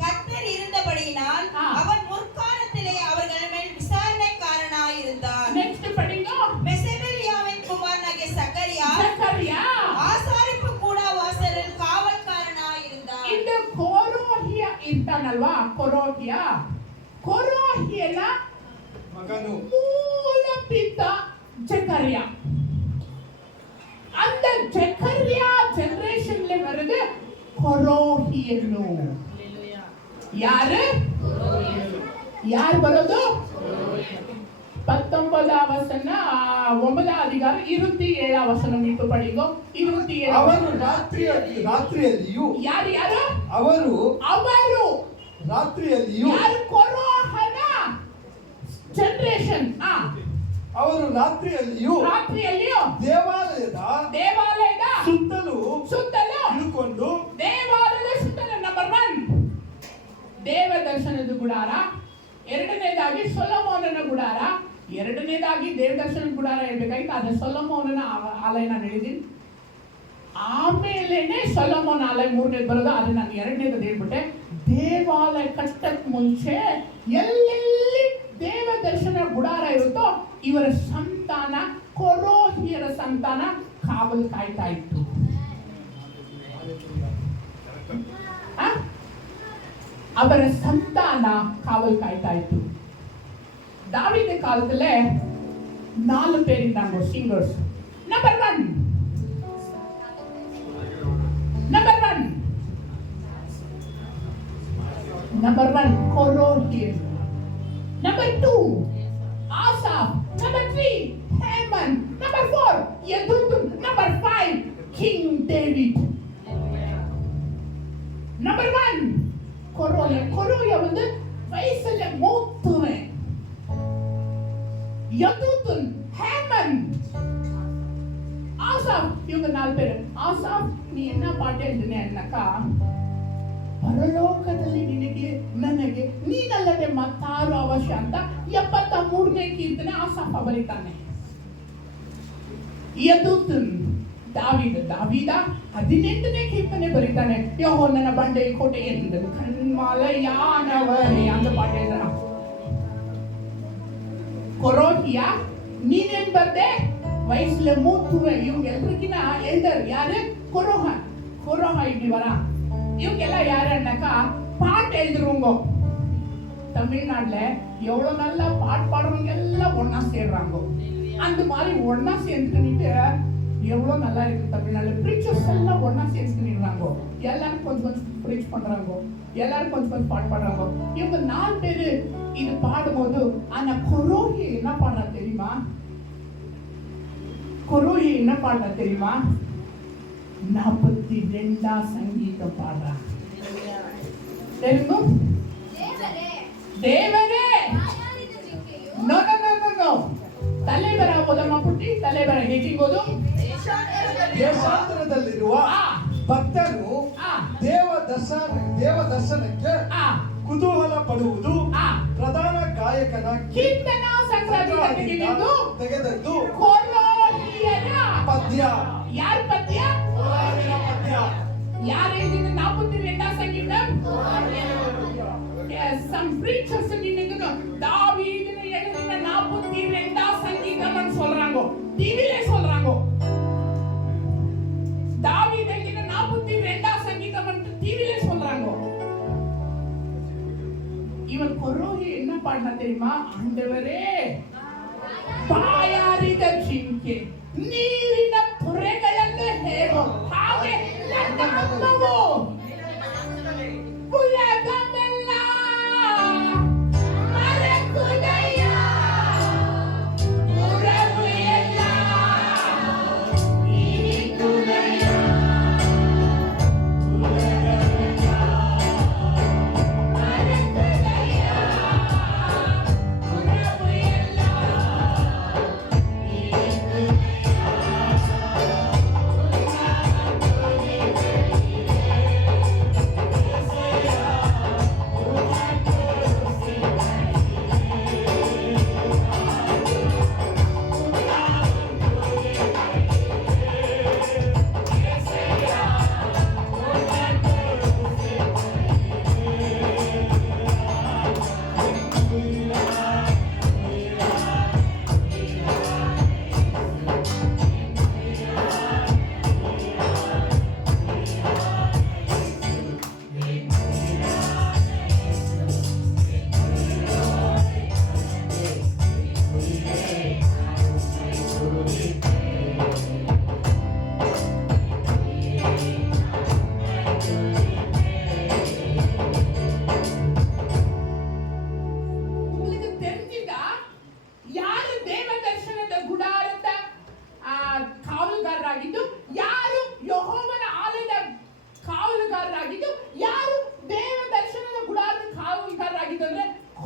கர்த்தர் இருந்தபடியினால் அவன் முற்காலத்திலே அவர்கள் மேல் விசாரணைக்காரனாயிருந்தான். நெக்ஸ்ட் படிங்க. மெசபெலியாவின் குமாரனாகிய சகரியா ஆசாரிப்பு கூட வாசலில் காவல்காரனாயிருந்தான். இந்த கோரோஹியா ಇರ್ತಾನಲ್ವಾ, ಕೊರೋಹಿಯನ ಮಗನು ಮೂಲ ಪಿತ ಜಕರ್ಯ. அந்த ஜக்கரியா ஜெனரேஷன்ல வருது கொரோஹியனு. யார் ಬರೋದು? 19ஆம் வசனம் 9ஆம் அதிகாரம் 27ஆம் வசனம் இப்ப படிங்க. 27. ಅವರು ರಾತ್ರಿಯಲ್ಲಿಯೂ ಯಾರು ಅವರು ರಾತ್ರಿಯಲ್ಲಿಯೂ ಯಾರು? ಕೊರೋಹನ ಜನರೇಷನ್. ಅವರು ರಾತ್ರಿಯಲ್ಲಿಯೂ ದೇವಾಲಯದ ಸುತ್ತಲೂ ಇಳುಕೊಂಡು ದೇವಾಲಯದ ಸುತ್ತಲೂ. ನಂಬರ್ 1 ದೇವ ದರ್ಶನದ ಗುಡಾರ, ಎರಡನೇದಾಗಿ ಸೊಲೊಮೋನನ ಗುಡಾರ, ಎರಡನೇದಾಗಿ ದೇವ ದರ್ಶನದ ಗುಡಾರ ಹೇಳ್ಬೇಕಾಗಿತ್ತು. ಅದೇ ಸೊಲೊಮೋನನ ಆಲಯನ ಹೇಳಿದೀನಿ. ಆಮೇಲೆನೆ ಸೊಲೊಮೋನ ಆಲಯ ಮೂರನೇದು ಬರೋದು. ಅದು ನಾನು ಎರಡನೇದು ಹೇಳ್ಬಿಟ್ಟೆ. ದೇವಾಲಯ ಕಟ್ಟಕ್ಕೆ ಮುಂಚೆ ಎಲ್ಲೆಲ್ಲಿ ದೇವ ದರ್ಶನ ಗುಡಾರ ಇರುತ್ತೋ ಇವರ ಸಂತಾನ, ಕೊರೋಹಿಯರ ಸಂತಾನ ಕಾವಲು ಕಾಯ್ತಾ ಇತ್ತು. ಅವರ ಸಂತಾನ ಕಾವಲು ಕಾಯ್ತಾ ಇತ್ತು. ದಾವೀದ ಕಾಲದಲ್ಲೇ 4 பேரிருந்தாங்க singers. Number 1 கொரோஹியர். Number 2 Asaph. Number 3 Heman. Number 4 Yedutun. Number 5 King David. Number 1 கொரோயா வந்து வயசுல மூத்தவன். யதுத்துன், ஹேமன், ஆசாப். இவங்க 4 பேர். ஆசாப் ನೀ ಎನ್ನ ಪಾಠ ಹೇಳ್ತೀನಿ ಅನ್ನಕ ಪರಲೋಕದಲ್ಲಿ ನಿನಗೆ ನನಗೆ ನೀನಲ್ಲದೆ ಮತ್ತಾರು ಅವಶ್ಯ ಅಂತ 73ನೇ ಕೀರ್ತನೆ ಆಸಾಫ ಬರೀತಾನೆ. ದಾವೀದ 18ನೇ ಕೀರ್ತನೆ ಬರೀತಾನೆ. ಯಹೋ ನನ್ನ ಬಂಡೆ ಕೋಟೆ ಎಂದನು ಕಣ್ಮಲೆಯಾನವರೇ ಅಂತ ಪಾಠ ಹೇಳಿದ. ಕೊರೋಹಿಯ ನೀನೇನ್ ಬರ್ದೆ ವಯಸ್ಸಲ್ಲಿ ಮೂತುವೆ ಇವ್ಗೆ ಎಲ್ರಿಗಿನ ಎಲ್ಡರ್ ಯಾರು ಕೊರೋಹ ಇದ್ದೀವರ இவங்கெல்லாம் யாருன்னாக்கா பாட்டு எழுதுறவங்க. தமிழ்நாட்டுல எவ்வளவு நல்லா பாட்டு பாடுறவங்க எல்லாம் ஒன்னா சேர்றாங்க. அந்த மாதிரி ஒன்னா சேர்ந்துக்கிட்டு எவ்வளவு நல்லா இருக்கு தமிழ்நாடுல. பிரீச்சர்ஸ் எல்லாம் ஒன்னா சேர்ந்துக்கிடுறாங்க. எல்லாரும் கொஞ்சம் கொஞ்சம் பிரீச் பண்றாங்க, எல்லாரும் கொஞ்சம் கொஞ்சம் பாட்டு பாடுறாங்க. இவங்க 4 பேரு இது பாடும்போது ஆனா கொரோஹி என்ன பாடுறா தெரியுமா? கொரோஹி என்ன பாடுறா தெரியுமா? 42 சங்கீதம் பாடுறாங்க. தெரியுமா? தேவரே no no no no no தலைவರ ಓದಮ್ಮ ಪುಟ್ಟಿ, தலைவರ ಹೇಗಿಗೋದು? ದೇಶಾಂತರದಲ್ಲಿರುವ ಭಕ್ತರು ದೇವ ದರ್ಶನಕ್ಕೆ ಕುತೂಹಲ ಪಡುವುದು ಪ್ರಧಾನ ಗಾಯಕನ ಕೀರ್ತನಾ ಸಂಗ್ರಹದಿಂದ ತೆಗೆದದ್ದು ಕೊರೋಹಿಯರ ಪದ್ಯ. ಯಾರ ಪದ್ಯ? ಯಾರು ಹೇಳಿದ 42 ಸಂಗೀತம்? some preachers நின்னுங்க தாவீதுன்னு எழுதின 42 சங்கீதம்னு சொல்றாங்க. டிவில சொல்றாங்க தாவீது எழுதின 42 சங்கீதம்னு டிவில சொல்றாங்க. இவன் கொரோஹி என்ன பாடுனா தெரியுமா? ஆண்டவரே ಬಾಯಾರಿದ ಜಿಂಕೆ ನೀರಿನ ತೊರೆಗಳನ್ನು ಹೇಗೋ ಹಾಗೆ ನನ್ನ ಆತ್ಮವು ಉಲಗಮೆಲ್ಲ ಮರೆತುದಯ್ಯ. ಉರವು ಎಲ್ಲ ಇನಿತುದಯ್ಯ. ಉಲಗಮೆಲ್ಲ ಮರೆತುದಯ್ಯ. ಉರವು ಎಲ್ಲ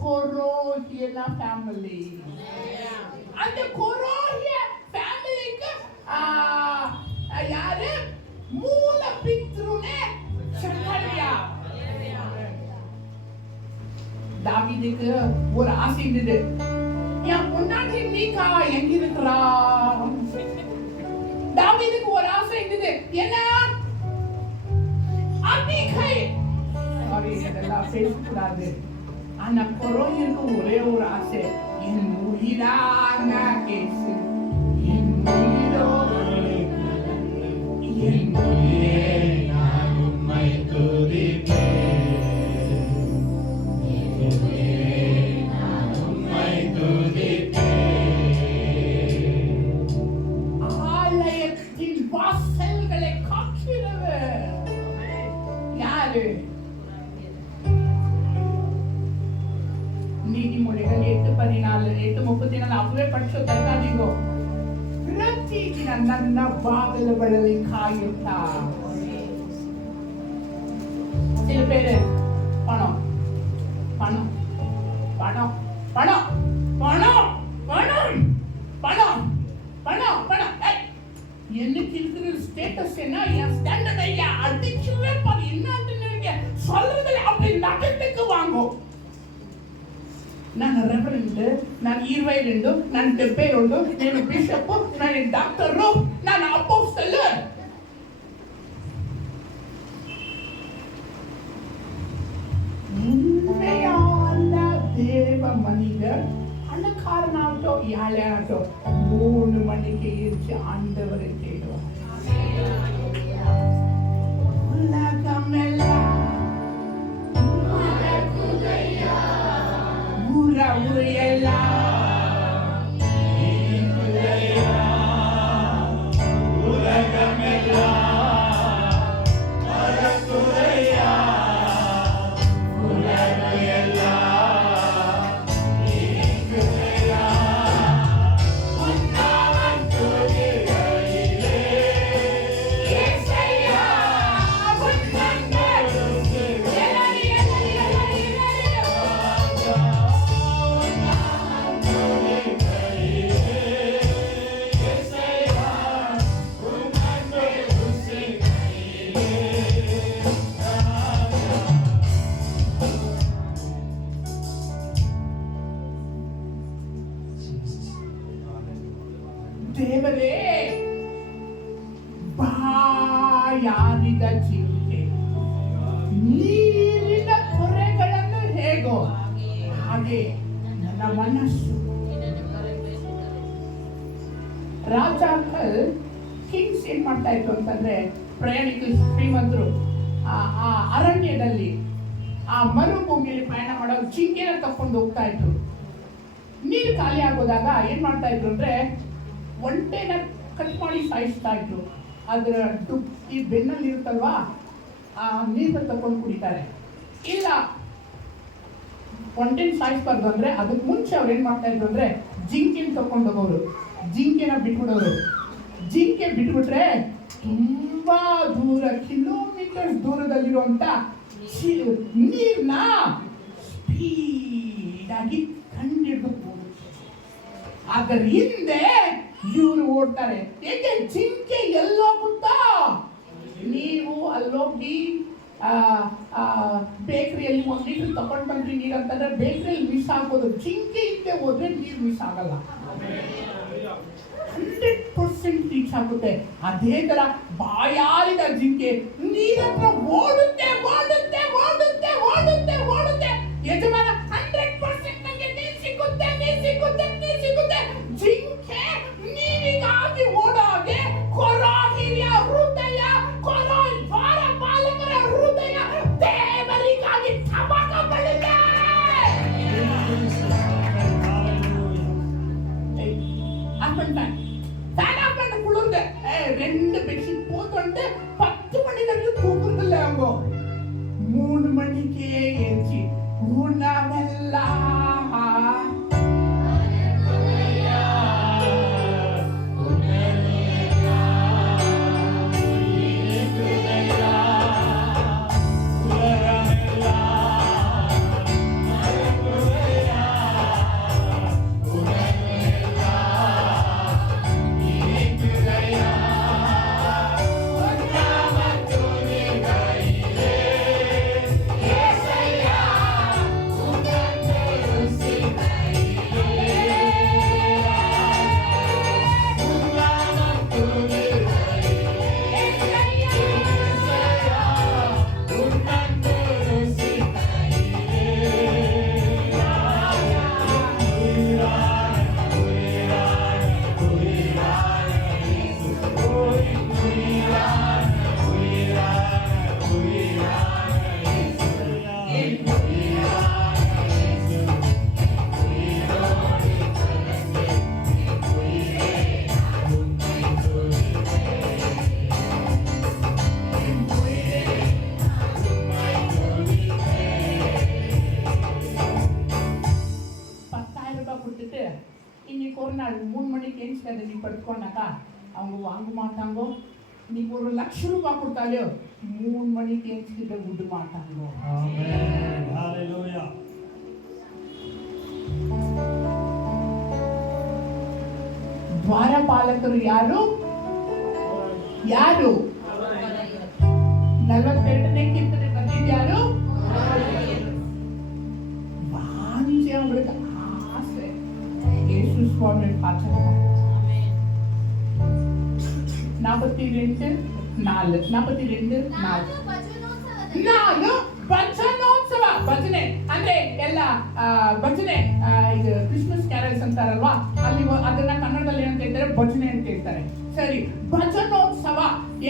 ಕೊರೋಹಿಯನ ಫ್ಯಾಮಿಲಿ. அந்த கொரோஹிய ஃபேமிலிக்கு யாரு மூல பித்ருனே சக்கரியா. தாவீதுக்கு ஒரு ஆசை இருந்தது. என் பொண்டாட்டி மீகா எங்க இருக்கிறா? தாவீதுக்கு ஒரு ஆசை இருந்தது. என்ன? அபிகை. சாரி, இதெல்லாம் பேசக்கூடாது. ஆனா கொரோஹியனுக்கு ஒரே ஒரு ஆசை, என் உயிரான இயேசு, என் உயிரோடு என் உயிரே நான் உம்மை துதிப்பேன். என் உயிரே நான் உம்மை துதிப்பேன். ஆலயத்தின் வாசல்களை காக்கிறவர் யாரு? நீதிமொழிகள் 8:14 8:34 அப்பவே படிச்சு தெரியாதீங்க. ಪ್ರತಿದಿನ ನನ್ನ ಬಾಗಿಲ ಬಳಿ ಕಾಯುತ್ತಾ. சில பேரு பணம் பணம் பணம் பணம் பணம் பணம் பணம் பணம் பணம். எனக்கு இருக்கிற ஸ்டேட்டஸ் என்ன? என் ஸ்டாண்டர்ட் ನಾನು ರೆವರೆಂಡ್, ನಾನು ಇರ್ವೈರೆಂಡು, ನಾನು ಡೆಬ್ಬೆರೋಡು, ನಾನು ಬಿಷಪ್ಪು, ನಾನು ಡಾಕ್ಟರು, ನಾನು ಅಪೋಸ್ತಲು. உண்மையான தேவ மனிதர் அணுக்காரனாகட்டோ யாழையாகட்டோ 3 மணிக்கு இருந்துச்சு ஆண்டவரை தேடுவார். உலகமெல்லாம் ஊரு எல்லாம் ದೇವರೇ ಬಾಯಾರಿದ ಜಿಂಕೆ ನೀರಿನ ಕೊರೆಗಳನ್ನು ಹೇಗೋ ಹಾಗೆ ನನ್ನ ಮನಸ್ಸು. ರಾಜಾಕಲ್ ಕಿಂಗ್ಸ್ ಏನ್ ಮಾಡ್ತಾ ಇತ್ತು ಅಂತಂದ್ರೆ, ಪ್ರಯಾಣಿಕರು ಶ್ರೀಮಂತರು ಆ ಅರಣ್ಯದಲ್ಲಿ ಆ ಮರುಭೂಮಿಯಲ್ಲಿ ಪ್ರಯಾಣ ಮಾಡೋ ಜಿಂಕೆನ ತಕೊಂಡು ಹೋಗ್ತಾ ಇದ್ರು. ನೀರು ಖಾಲಿ ಆಗೋದಾಗ ಏನ್ ಮಾಡ್ತಾ ಇದ್ರು ಅಂದ್ರೆ, ಒಂಟೆನ ಕಟ್ ಮಾಡಿ ಸಾಯಿಸ್ತಾ ಇದ್ರು. ಅದರ ಈ ಬೆನ್ನಲ್ಲಿ ಇರುತ್ತಲ್ವಾ, ಆ ನೀರನ್ನ ತಕೊಂಡು ಕುಡಿತಾರೆ. ಇಲ್ಲ ಒಂಟೆನ ಸಾಯಿಸ್ಬಾರ್ದು ಅಂದ್ರೆ ಅದಕ್ಕೆ ಮುಂಚೆ ಅವ್ರು ಏನ್ ಮಾಡ್ತಾ ಇದ್ರು ಅಂದ್ರೆ, ಜಿಂಕೆನ ತಕೊಂಡು ಹೋಗೋರು, ಜಿಂಕೆನ ಬಿಟ್ಬಿಡೋರು. ಜಿಂಕೆ ಬಿಟ್ಬಿಟ್ರೆ ತುಂಬಾ ದೂರ, ಕಿಲೋಮೀಟರ್ ದೂರದಲ್ಲಿರುವಂತ ನೀರ್ನ ಸ್ಪೀಡ್ ಆಗಿ ಕಂಡಿಡ್ದು ಅದರ ಹಿಂದೆ ಇವರು ಓಡ್ತಾರೆ. ಏಕೆ? ಜಿಂಕೆ ಎಲ್ಲೋಗುತ್ತಾ? ನೀವು ಅಲ್ಲೋಗಿ ಬೇಕರಿಯಲ್ಲಿ 1 ಲೀಟರ್ ತಗೊಂಡು ಬಂದ್ರಿ ನೀರು ಅಂತಂದ್ರೆ ಬೇಕರಿಯಲ್ಲಿ ಮಿಸ್ ಆಗ್ಬೋದು. ಜಿಂಕೆ ಹಿಂದೆ ಹೋದ್ರೆ ನೀರು ಮಿಸ್ ಆಗಲ್ಲ, 100% ರೀಚ್ ಆಗುತ್ತೆ. ಅದೇ ತರ ಬಾಯಾರಿದ ಜಿಂಕೆ ನೀರತ್ರ ಓಡುತ್ತೆ ಓಡುತ್ತೆ ಓಡುತ್ತೆ ಓಡುತ್ತೆ ಓಡುತ್ತೆ. ಯಜಮಾನ 100% ನನಗೆ ನೀರು ಸಿಗುತ್ತೆ ನೀರು ಸಿಗುತ್ತೆ ನೀರು ಸಿಗುತ್ತೆ. ಜಿಂಕೆ ನೀರಿಗಾಗಿ ಓಡಾಗೆ ಕೊರೋ ಹಿರಿಯ ಹೃದಯ, ಕೊರೋ ದ್ವಾರ ಪಾಲಕರ ಹೃದಯ ದೇವರಿಗಾಗಿ ಧಮಕ ಬಳಿದೆ. ஃபேன் குளிர்ந்த 2 பெட்ஷீட் போட்டு 10 மணி வரைக்கும் தூங்குறதில்ல. அவங்க 3 மணிக்கே ஏஞ்சி உணவெல்லாம் இன்னைக்கு ஒரு நாள் 3 மணிக்கு ஏஞ்சிட்டு நீ படுத்துக்கோனாக்கா அவங்க வாங்க மாட்டாங்க. நீங்க 1 லட்சம் ரூபாய் கொடுத்தாலே 3 மணிக்கு ஏஞ்சிட்டு விட மாட்டாங்க. ஆமென். ஹalleluya. ದ್ವಾರಪಾಲಕರು ಯಾರು? ಯಾರು? 48ನೇ ಕೀರ್ತನೆ ಬಂದಿದ್ಯಾರು? ವಾಂಚೆ ಅವಳಿಗೆ சுவாமி பார்த்துருக்கேன். 42:4 ನಾನು ಭಜನೋತ್ಸವ, ಭಜನೆ ಅಂದ್ರೆ ಎಲ್ಲ ಭಜನೆ, ಇದು ಕ್ರಿಸ್ಮಸ್ ಕ್ಯಾರಲ್ಸ್ ಅಂತಾರಲ್ವಾ, ಅಲ್ಲಿ ಅದನ್ನ ಕನ್ನಡದಲ್ಲಿ ಏನಂತ ಹೇಳ್ತಾರೆ, ಭಜನೆ ಅಂತ ಹೇಳ್ತಾರೆ. ಸರಿ, ಭಜನೋತ್ಸವ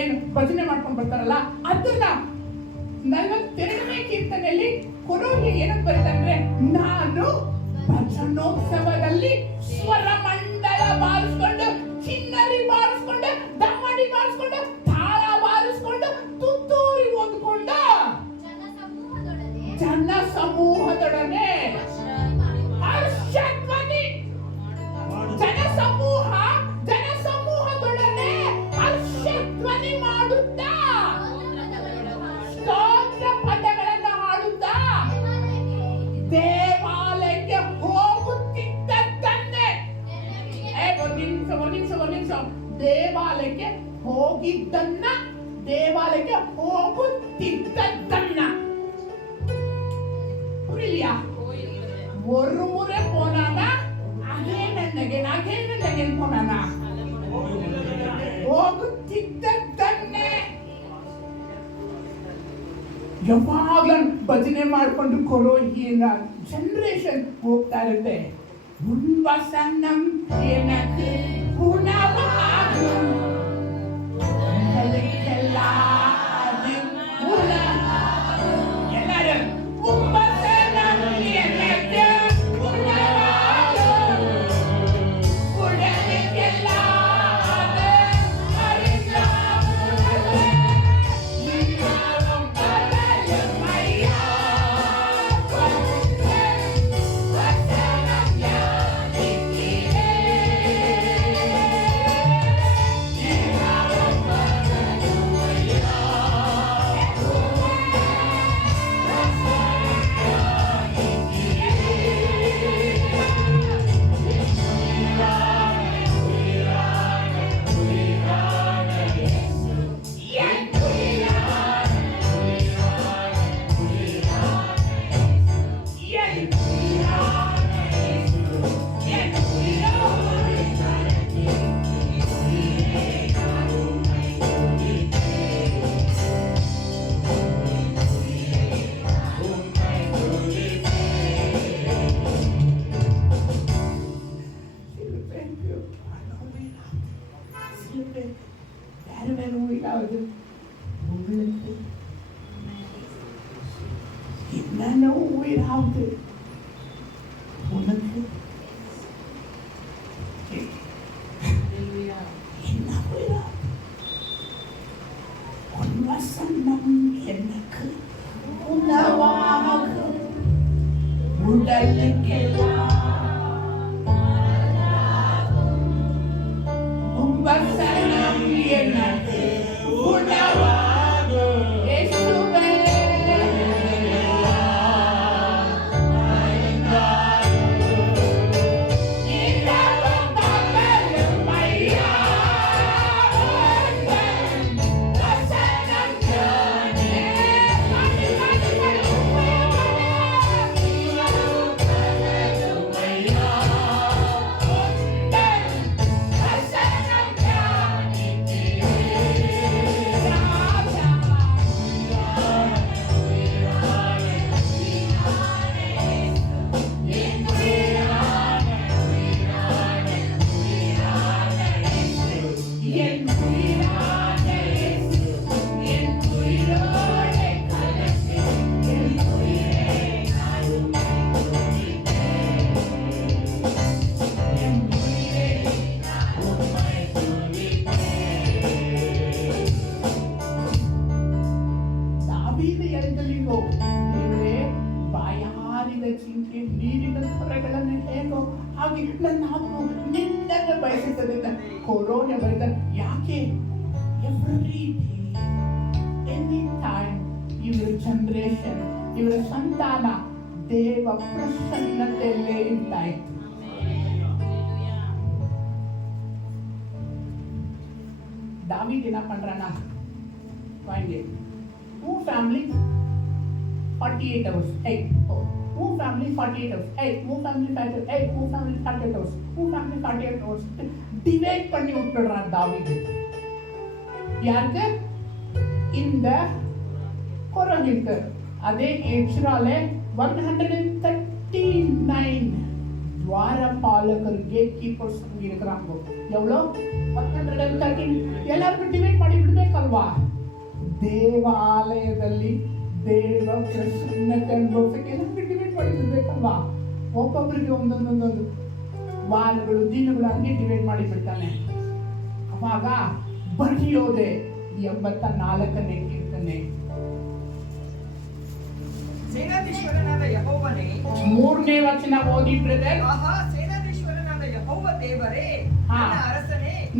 ಏನು ಭಜನೆ ಮಾಡ್ಕೊಂಡು ಬರ್ತಾರಲ್ಲ, ಅದನ್ನ 42ನೇ ಕೀರ್ತನೆಯಲ್ಲಿ ಕೊರೋಗೆ ಏನಂತ ಬರೀತಾರೆ, ನಾನು ಭಜನೋತ್ಸವದಲ್ಲಿ ಸ್ವರ ಮಂಡಲ ಬಾರಿಸ್ಕೊಂಡು, ಚಿನ್ನರಿ ಬಾರಿಸ್ಕೊಂಡು, ದಮ್ಮಡಿ ಬಾರಿಸ್ಕೊಂಡು, ತಾಳ ಬಾರಿಸ್ಕೊಂಡು, ತುತ್ತೂರಿ ಓದ್ಕೊಂಡ ಜನ ಸಮೂಹದೊಡನೆ ಹರ್ಷಧ್ವನಿ, ಜನಸಮೂಹದೊಡನೆ ಹರ್ಷಧ್ವನಿ ಮಾಡುತ್ತಾ ಸ್ತೋತ್ರ ಪದಗಳನ್ನು ಹಾಡುತ್ತಾ ದೇವಾಲಯಕ್ಕೆ ಹೋಗುತ್ತಿದ್ದದ್ದನ್ನೇ, ಒಂದು ನಿಮಿಷ, ದೇವಾಲಯಕ್ಕೆ ಹೋಗಿದ್ದನ್ನ, ದೇವಾಲಯಕ್ಕೆ ಹೋಗುತ್ತಿದ್ದದ್ದನ್ನ புரியலையா? ஒரு முறை போனானா அகைன் போனானா ಹೋಗುತ್ತಿದ್ದನ್ನೇ. ಯಾವಾಗಲೂ ಭಜನೆ ಮಾಡ್ಕೊಂಡು ಕೊರೋಗಿನ ಜನರೇಷನ್ ಹೋಗ್ತಾ ಇರುತ್ತೆ. உன்வசனம் எனக்கு உணவாகும், உங்களுக்கெல்லாம் அது உணவாகும். எல்லாரும் உன்வசனம் எனக்கு உணவாகும், உங்களுக்கெல்லாம் அது அருளாகும். நீங்களும் கடலும் ஐயா வசனம் வேறு உயிராவது உங்களுக்கு என்னென்ன உயிராவது உனக்கு என்ன உயிராவது உன் வசனம் எனக்கு உணவாகும், உடலுக்கெல்லாம் வசனம் எனக்கு உணவாகும். இயேசுவே நீரவும் பகலும் ஐயா வசனம் ஞானே ಹಾಗೆ ನನ್ನ ಆತ್ಮ ನಿನ್ನನ್ನು ಬಯಸುತ್ತದೆ. ಕೊರೋನಾ ಬರೆದ ಯಾಕೆ ಎವ್ರಿ ಎನಿ ಟೈಮ್ ಇವರ ಜನರೇಷನ್, ಇವರ ಸಂತಾನ ದೇವ ಪ್ರಸನ್ನತೆಯಲ್ಲೇ ಇರ್ತಾಯಿತ್ತು. தாவீது என்ன பண்றானா, வாங்க 2 family 48 hours. move family 48 hours. Hey, move family 48 hours. Hey, move family 48 hours. Move family 48 hours. Divide பண்ணி விட்டுறான் தாவீது. யாருக்கு? இந்த கொரோனிக்கு. அதே எக்ஸ்ட்ராலே 139 துவாரபாலகர் கேட் கீப்பர்ஸ் இருக்கிறாங்க. எவ்வளோ? 113. ಎಲ್ಲರಿಗೂ ಡಿವೈಡ್ ಮಾಡಿ ಬಿಡಬೇಕಲ್ವಾ? ದೇವಾಲಯದಲ್ಲಿ ದೇವ ಪ್ರಸನ್ನತೆ ಅನುಭವಿಸಕ್ಕೆ ಎಲ್ಲರಿಗೂ ಡಿವೈಡ್ ಮಾಡಿ ಬಿಡಬೇಕಲ್ವಾ? ಒಬ್ಬೊಬ್ಬರಿಗೆ ಒಂದೊಂದೊಂದೊಂದು ವಾರಗಳು ದಿನಗಳು ಹಂಗೆ ಡಿವೈಡ್ ಮಾಡಿ ಬಿಡ್ತಾನೆ. ಅವಾಗ ಬರೆಯೋದೆ 84ನೇ ಕೀರ್ತನೆ. ಸೇನಾಧೀಶ್ವರನಾದ ಯೆಹೋವನೇ, 3ನೇ ವಚನ ಓದಿ ಬ್ರದರ್. ಆಹಾ, ಸೇನಾಧೀಶ್ವರನಾದ ಯೆಹೋವ ದೇವರೇ, ಹಾ.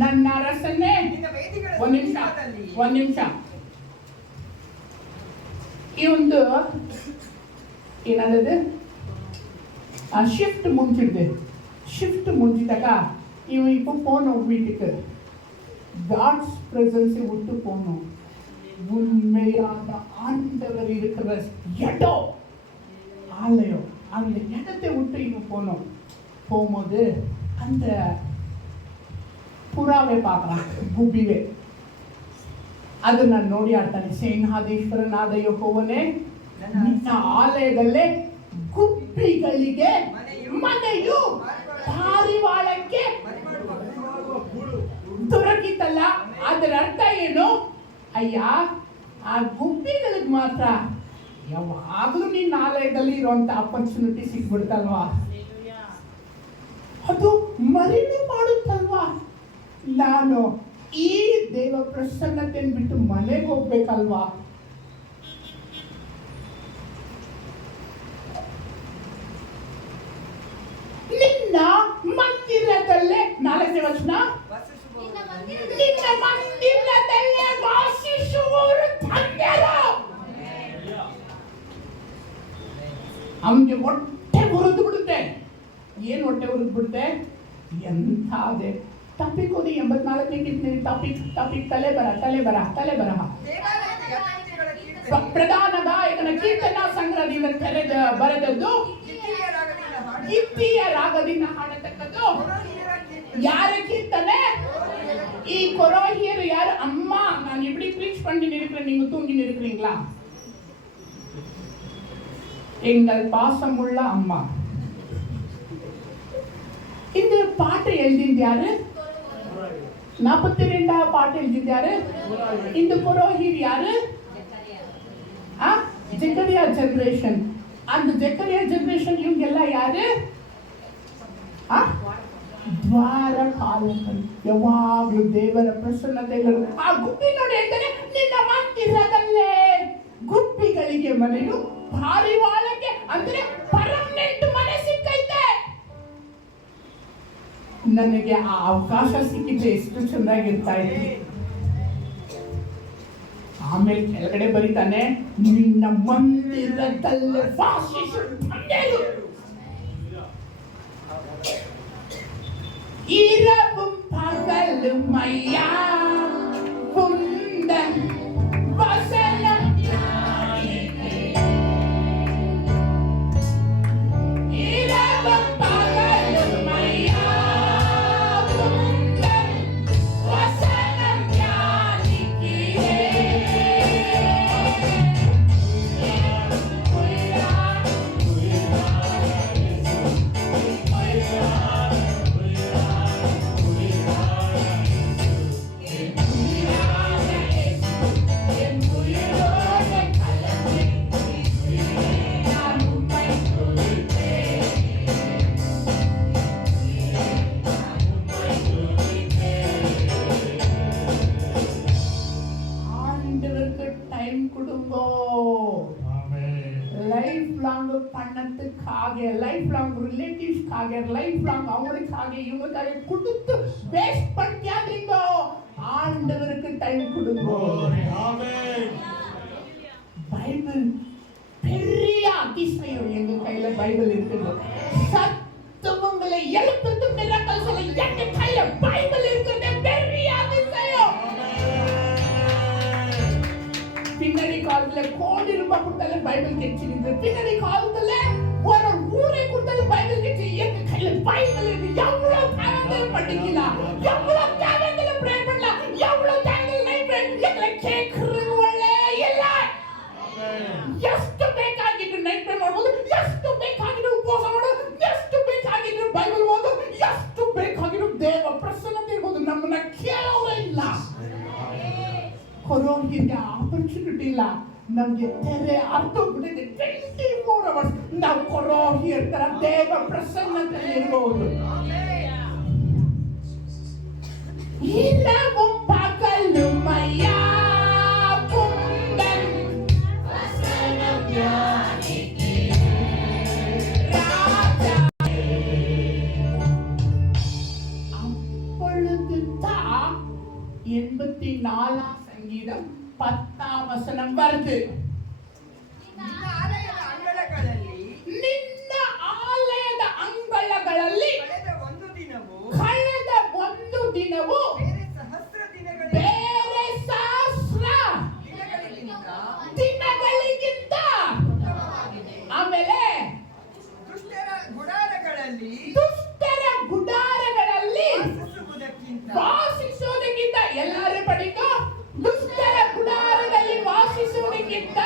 ನನ್ನ ಅರಸನೇ, ನಿನ್ನ ವೇದಿಗಳ ಒಂದ್ ನಿಮಿಷ ಈ ಒಂದು ಏನಂದ್ರೆ ಆ ಶಿಫ್ಟ್ ಮುಂಚಿದಾಗ ಇವು இப்போ போனோம் வீட்டுக்கு. காட்ஸ் பிரசன்ஸ் விட்டு போனோம். உண்மையான ஆண்டவர் இருக்கிற இடம் ஆலயம், அந்த இடத்தை விட்டு இவங்க போகும்போது அந்த ಪುರಾವೆ ಪಾತ್ರ ಗುಬ್ಬಿವೆ ಅದನ್ನ ನೋಡಿ ಆಡ್ತಾನೆ. ಸೇನಾಧೀಶ್ವರನಾದ ಯೆಹೋವನೇ, ನಿನ್ನ ಆಲಯದಲ್ಲೇ ಗುಬ್ಬಿಗಳಿಗೆ ಮನೆಯು ಪಾರಿವಾಳಕ್ಕೆ ದೊರಕಿತಲ್ಲ. ಅದರ ಅರ್ಥ ಏನು? ಅಯ್ಯ, ಆ ಗುಬ್ಬಿಗಳಿಗೆ ಮಾತ್ರ ಯಾವಾಗಲೂ ನಿನ್ನ ಆಲಯದಲ್ಲಿ ಇರುವಂತ ಅಪರ್ಚುನಿಟಿ ಸಿಗ್ಬಿಡ್ತಲ್ವಾ? ಅದು ಮರಿನು ಮಾಡುತ್ತಲ್ವಾ? ನಾನು ಈ ದೇವ ಪ್ರಸನ್ನತೆಯನ್ನು ಬಿಟ್ಟು ಮನೆಗೆ ಹೋಗ್ಬೇಕಲ್ವಾ? ನಿನ್ನ ಮಂದಿರದಲ್ಲೇ 4ನೇ ವಚನ, ನಿನ್ನ ಮಂದಿರದಲ್ಲೇ ವಾಸಿಸುವವರು ಧನ್ಯರು. ಅವನಿಗೆ ಹೊಟ್ಟೆ ಉರಿದು ಬಿಡುತ್ತೆ. ಏನು ಹೊಟ್ಟೆ ಉರಿದು ಬಿಡುತ್ತೆ? ಎಂಥದೇ ಟಾಪಿಕ್ ಓದಿ. 84ನೇ ಕೀರ್ತನೆ ಟಾಪಿಕ್ ತಲೆಬರಹ. ಪ್ರಧಾನ ಗಾಯಕನ ಕೀರ್ತನ ಸಂಗ್ರಹದಿಂದ ಬರೆದದ್ದು, ಗಿತ್ತಿಯ ರಾಗದಿಂದ ಹಾಡತಕ್ಕದ್ದು. ಯಾರ ಕೀರ್ತನೆ? ಈ ಕೊರೋಹಿಯರು ಯಾರು? ಅಮ್ಮ, ನಾನು எப்படி ப்ரீச் பண்ணி இருக்கிறேன், நீங்க தூங்கி இருக்கிறீங்களா? எங்கள் பாசமுள்ள அம்மா. இந்த பாட்டை எழுதியது யாரு? 42வது பாட்டு எழுதியது யாரு? இந்த புரோஹித் யாரு? Zechariah generation. அந்த ஜெக்கரியா ஜெனரேஷன் இவங்க எல்லாம் யாரு? ದ್ವಾರಪಾಲಕರು. ಯಾವಾಗಲೂ ದೇವರ ಪ್ರಸನ್ನತೆಗಳು. ಆ ಗುಬ್ಬಿ ನೋಡಿ ಹೇಳ್ತಾರೆ, ನಿನ್ನ ಮಂದಿರದಲ್ಲೇ ಗುಬ್ಬಿಗಳಿಗೆ ಮನೆಯು ಪಾರಿವಾಳಕ್ಕೆ ಅಂದ್ರೆ ಪರ್ಮನೆಂಟ್ ಮನೆ ಸಿಕ್ಕೈತೆ. ನನಗೆ ಆ ಅವಕಾಶ ಸಿಕ್ಕಿದ್ರೆ ಎಷ್ಟು ಚೆನ್ನಾಗಿರ್ತಾ ಇತ್ತು. ಆಮೇಲೆ ಕೆಳಗಡೆ ಬರೀತಾನೆ, ನಿನ್ನ ಮಂದಿರದಲ್ಲೇ ವಾಸಿಸುತ್ತೇನು. இரவும் பகலும் ஐயா குந்தன் வசனம் இரவும் பகலும் ஐயா குந்தன் வசனம் லைஃப் லாங் ரிலேட்டிவ்ஸ்க்காக, லைஃப் லாங் அவங்களுக்காக இவங்களுக்காக கொடுத்து வேஸ்ட் பண்ணிக்காதீங்க. ஆண்டவருக்கு டைம் கொடுங்க. பைபிள் பெரிய அதிசயம். எங்க கையில பைபிள் இருக்குது. சத்துவங்களை எழுப்புறது மிராக்கிள் சொல்ல எங்க கையில பைபிள் இருக்குது. பெரிய அதிசயம். பின்னாடி காலத்துல கோடி ரூபாய் கொடுத்தாலே பைபிள் கிடைச்சிருந்து, பின்னாடி காலத்துல பைபிள் இருக்கு. எவ்வளவு காலங்கள் படிக்கலாம், எவ்வளவு காலங்கள் ப்ரே பண்ணலாம், எவ்வளவு காலங்கள் நைட் ப்ரே எங்களை கேட்கிறவங்களே ಇಲ್ಲ. ಎಷ್ಟು ಬೇಕಾಗಿದ್ದು ನೈಟ್ ப்ரே ಮಾಡೋದು, ಎಷ್ಟು ಬೇಕಾಗಿದ್ದು ಉಪವಾಸ ಮಾಡೋದು, ಎಷ್ಟು ಬೇಕಾಗಿದ್ದು ಬೈಬಲ್ ಓದೋದು, ಎಷ್ಟು ಬೇಕಾಗಿದ್ದು ದೇವ ಪ್ರಸನ್ನತೆ ಇರ್ಬೋದು, ನಮ್ಮನ್ನ ಕೇಳೋರೇ ಇಲ್ಲ. ಕೊರೋನಾಗೆ ಆಪರ್ಚುನಿಟಿ ಇಲ್ಲ, ನಮ್ಗೆ ತೆರೆ ಅರ್ಥೋಗ್ಬಿಟ್ಟಿದೆ. 24 hours ನಾವು ಕೊರೋನಾ ಇರ್ತಾರ ದೇವ ಪ್ರಸನ್ನತೆ ಇರ್ಬೋದು. இரவும் பகலும் ஐயா குந்தன் வசனம் தியானிக்கிறேன் ராஜா. அப்பொழுதுதான் 84 சங்கீதம் 10 வசனம் வருது. ನಿನ್ನ ಆಲಯದ ಅಂಗಳಗಳಲ್ಲಿ ನಿನ್ನ ಆಲಯದ ಅಂಗಳಗಳಲ್ಲಿ ಕಳೆದ ಒಂದು ದಿನವು ಬೇರೆ ಸಹಸ್ರ ದಿನಗಳಿಗಿಂತ ಆಮೇಲೆ ದುಷ್ಟರ ಗುಡಾರಗಳಲ್ಲಿ ವಾಸಿಸುವುದಕ್ಕಿಂತ ಎಲ್ಲರೂ ಪಡಿಕೋ. ದುಷ್ಟರ ಗುಡಾರದಲ್ಲಿ ವಾಸಿಸುವುದಕ್ಕಿಂತ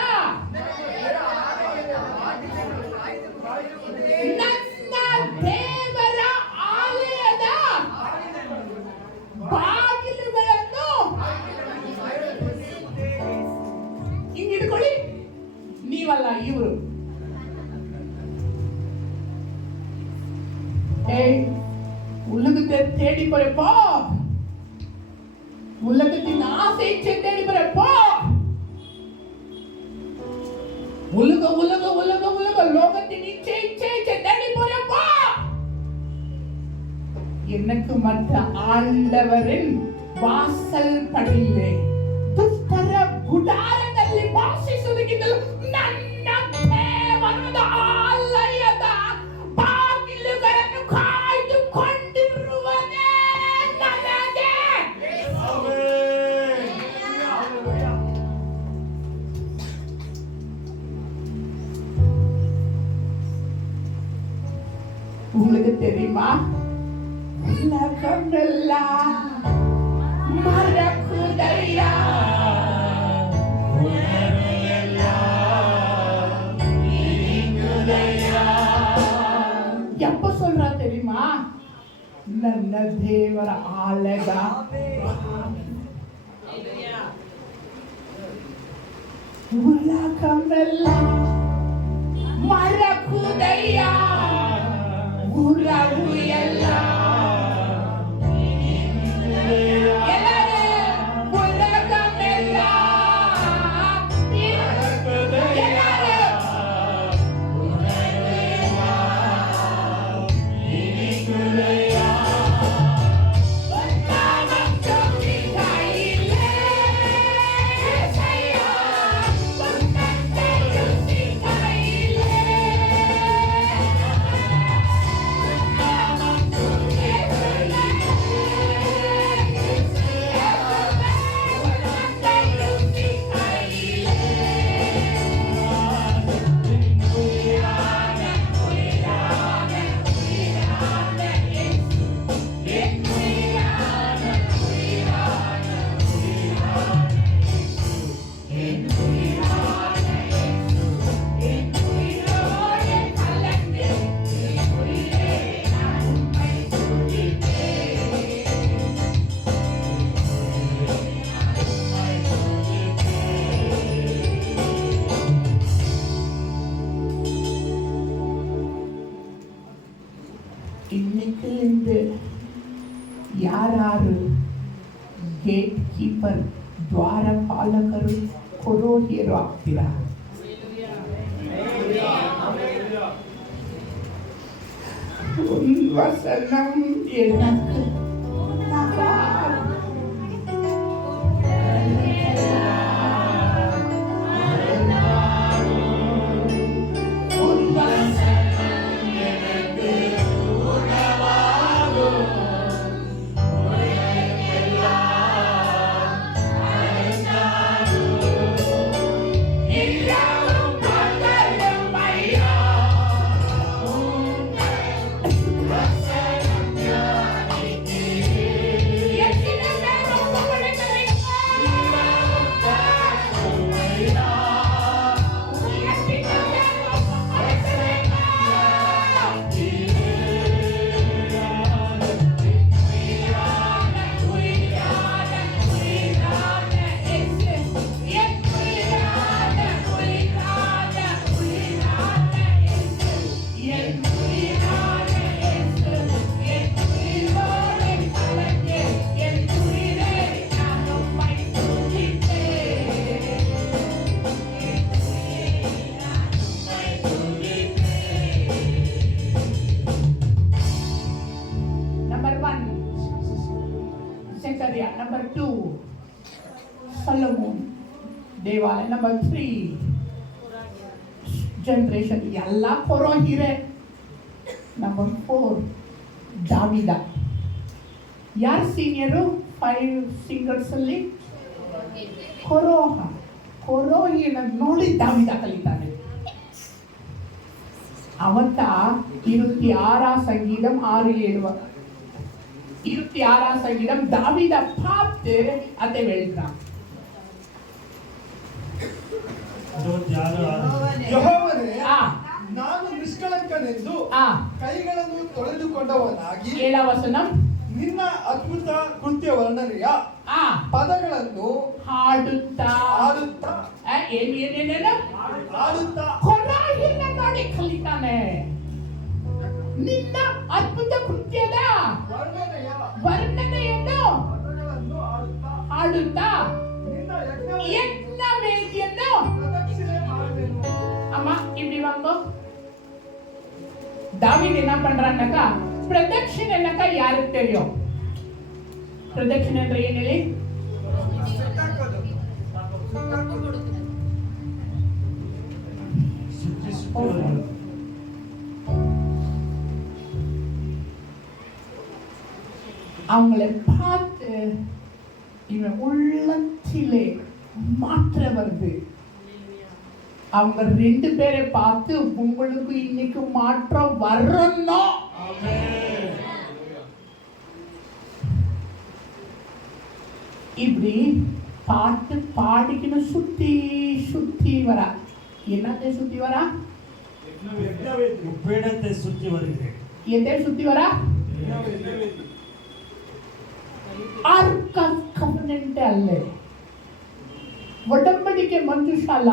ನನ್ನ ದೇವರ ಆಲಯದ ಬಾಗಿಲುಗಳನ್ನು ಹಿಂಗಿಡ್ಕೊಳ್ಳಿ. ನೀವಲ್ಲ, ಇವರು. உலகத்தை தேடி போறப்போ, உலகத்தின் ஆசை தேடி போறப்போ, உலக உலக உலக உலக லோகத்தின் இச்சை தேடி போறப்போ, எனக்கு மற்ற ஆண்டவரின் வாசல் படியிலே ದುಷ್ಟರ ಗುಡಾರದಲ್ಲಿ ವಾಸಿಸುವುದಕ್ಕಿಂತಲೂ ನನ್ನ ದೇವರ ಆಲಯದ ಬಾಗಿಲುಗಳನ್ನು ಕಾಯ್ದುಕೊಂಡಿರುವನೇ ನನಗೆ. உங்களுக்கு தெரியுமா, உலகமெல்லாம் மறக்குதையா, எப்ப சொல்றா தெரியுமா? ನನ್ನ ದೇವರ ಆಲಯದ ಉಲಗಮೆಲ್ಲ ಮರಕುದಯ್ಯ, ಉರವು ಎಲ್ಲ இன்னைக்கு ಯಾರು ಗೇಟ್ ಕೀಪರ್, ದ್ವಾರಪಾಲಕರು, ಕೊರೋಹಿಯರು ಆಗ್ತೀರಾ? ವಸನಂ ಎನಕ್ಕೆ देवालय नंबर 3 जनरेशन ಎಲ್ಲ ಕೊರೋ ಹಿರೆ ನಂಬರ್ 4 ದಾವಿದ ಯಾರು ಸೀನಿಯರು 5 ಸಿಂಗರ್ಸ್ ಅಲ್ಲಿ ಕೊರೋಹಿನ ನೋಡಿ ದಾವಿದ ಕಲಿತಾನೆ அவன் தான் 26 சங்கீதம் 6-7 26 சங்கீதம் தாவீதை பார்த்து அதை எழுதுறான் ಯೆಹೋವನೇ ಆ ನಾನು ನಿಷ್ಕಳಂಕನೆಂದು ಆ ಕೈಗಳನ್ನು ತೊಳೆದುಕೊಂಡವನಾಗಿ 7 ವಚனம் ನಿನ್ನ ಅದ್ಭುತ ಕೃತ್ಯ ವರ್ಣನೆಯ ಆ ಪದಗಳನ್ನು ಹಾಡುತ್ತಾ ಆಡುತ್ತಾ ಏನೇನೇನೇನು ಆಡುತ್ತಾ ಕೊರಾಹಿನ ನೋಡಿ ಕಲಿತಾನೆ ನಿನ್ನ ಅದ್ಭುತ ಕೃತ್ಯದ ವರ್ಣನೆಯ ವರ್ಣನೆಯನ್ನು ಪದಗಳನ್ನು ಆಡುತ್ತಾ ಹಾಡುತ್ತಾ ನಿನ್ನ ಯಜ್ಞ ವೇದಿಯನ್ನು ಪ್ರದಕ್ಷಿಣೆ ಮಾಡುವೆನು. அம்மா இப்படி வாங்க தாவீது என்ன பண்றாங்கக்கா பிரதட்சிணைனாக்கா யாருக்கு தெரியும் பிரதட்சிணை ಅಂದ್ರೆ ಏನು ಹೇಳಿ ಸುತ್ತಾಕೋದು. ಸುತ್ತಾಕೋದು. அவங்களை பார்த்து இவன் உள்ளத்திலே மாற்ற வருது அவங்க 2 பேரை பார்த்து உங்களுக்கு இன்னைக்கு மாற்றம் வரணும் இப்படி பாட்டு பாடிக்கணும் சுத்தி வரா என்னத்தை சுத்தி வரா பீடத்தை சுற்றி வருகிறேன் எதை சுத்தி வரா ಆರ್ಕ್ ಆಫ್ ಕವನೆಂಟ್ ಅಲ್ಲೇ ಒಡಂಬಡಿಕೆ ಮಂಜುಷಾಲ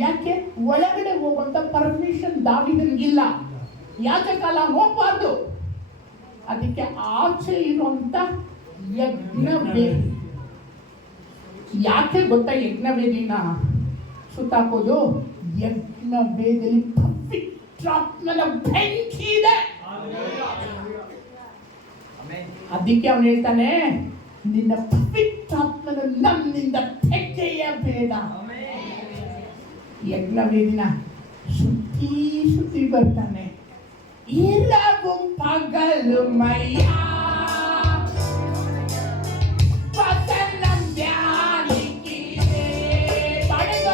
ಯಾಕೆ ಒಳಗಡೆ ಹೋಗುವಂತ ಪರ್ಮಿಷನ್ ದಾವಿದನಿಗಿಲ್ಲ ಯಾಕೆ ಕಾಲ ಹೋಗ್ಬಾರ್ದು ಅದಕ್ಕೆ ಆಚೆ ಇರುವಂತ ಯಜ್ಞವೇದಿ ಯಾಕೆ ಗೊತ್ತಾ ಯಜ್ಞವೇದಿನ ಸುತ್ತಾಕೋದು ಯಜ್ಞವೇದಿಯಲ್ಲಿ ಪವಿತ್ರಾತ್ಮನ ಬೆಂಕಿ ಇದೆ ಅದಕ್ಕೆ ಅವನು ಹೇಳ್ತಾನೆ ನಿನ್ನ ಪವಿತ್ರಾತ್ಮನ ನನ್ನಿಂದ ತೆಗೆಯಬೇಡ ಯಜ್ಞವೇದಿನ ಸುತ್ತಿ ಬರ್ತಾನೆ இரவு பகலுமையா வசனம் தியானிக்கிறே படுங்க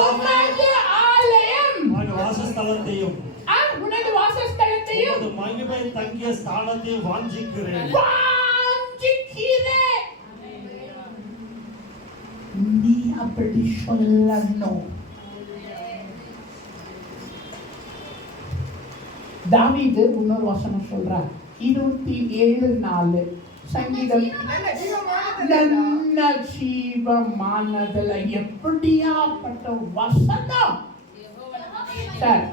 உமது ஆலயம் உமது வாசஸ்தலத்தையும் உனது வாசஸ்தலத்தையும் உமது மகிமை தங்கிய ஸ்தானத்தையும் வாஞ்சிக்கிறேன். நீ அப்படி சொல்லணும். தாவீது இன்னொரு வசனம் சொல்றார் 27:4 சங்கீதம். ನನ್ನ ಜೀವಮಾನದಲ್ಲ எப்படியாப்பட்ட வசனம் சார்.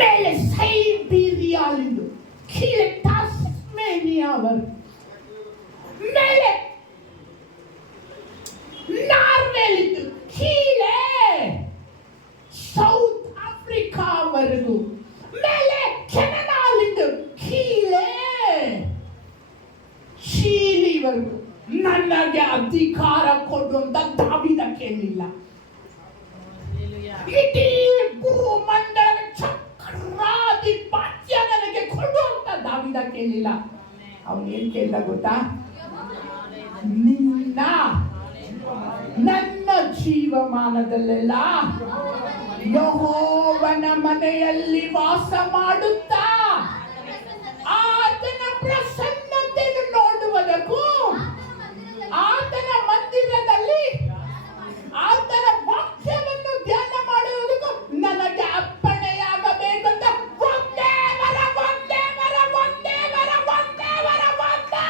மேலே சைபீரியாலிருந்து கீழே டாஸ்மேனியா வரை, மேலே ನಾರ್ವೆಲಿಂದ ಕೀಳೆ ಸೌತ್ ಆಫ್ರಿಕಾವರೆಗೂ, ಮೇಲೆ ಕೆನಡಾಲಿಂದ ಕೀಳೆ ಚೀಲಿವರೆಗೂ ನನಗೆ ಅಧಿಕಾರ ಕೊಡುವಂತ ದಾವೀದ ಕೇಳಿಲ್ಲ. ಇಡೀ ಭೂಮಂಡಲ ಚಕ್ರಾಧಿಪತ್ಯ ನನಗೆ ಕೊಡುವಂತ ದಾವೀದ ಕೇಳಿಲ್ಲ. ಅವನು ಏನ್ ಕೇಳಿದ ಗೊತ್ತಾ? ನಿನ್ನ ನನ್ನ ಜೀವಮಾನದಲ್ಲೆಲ್ಲ ಯೆಹೋವನ ಮನೆಯಲ್ಲಿ ವಾಸ ಮಾಡುತ್ತಾ ಆತನ ಪ್ರಸನ್ನತೆಯನ್ನು ನೋಡುವುದಕ್ಕೂ, ಆತನ ಮಂದಿರದಲ್ಲಿ ಆತನ ವಾಕ್ಯವನ್ನು ಧ್ಯಾನ ಮಾಡುವುದಕ್ಕೂ ನನಗೆ ಅಪ್ಪಣೆಯಾಗಬೇಕಂತ ಒಂದೇ ವರ, ಒಂದೇ ವರ, ಒಂದೇ ವರ, ಒಂದೇ ವರ, ಒಂದೇ.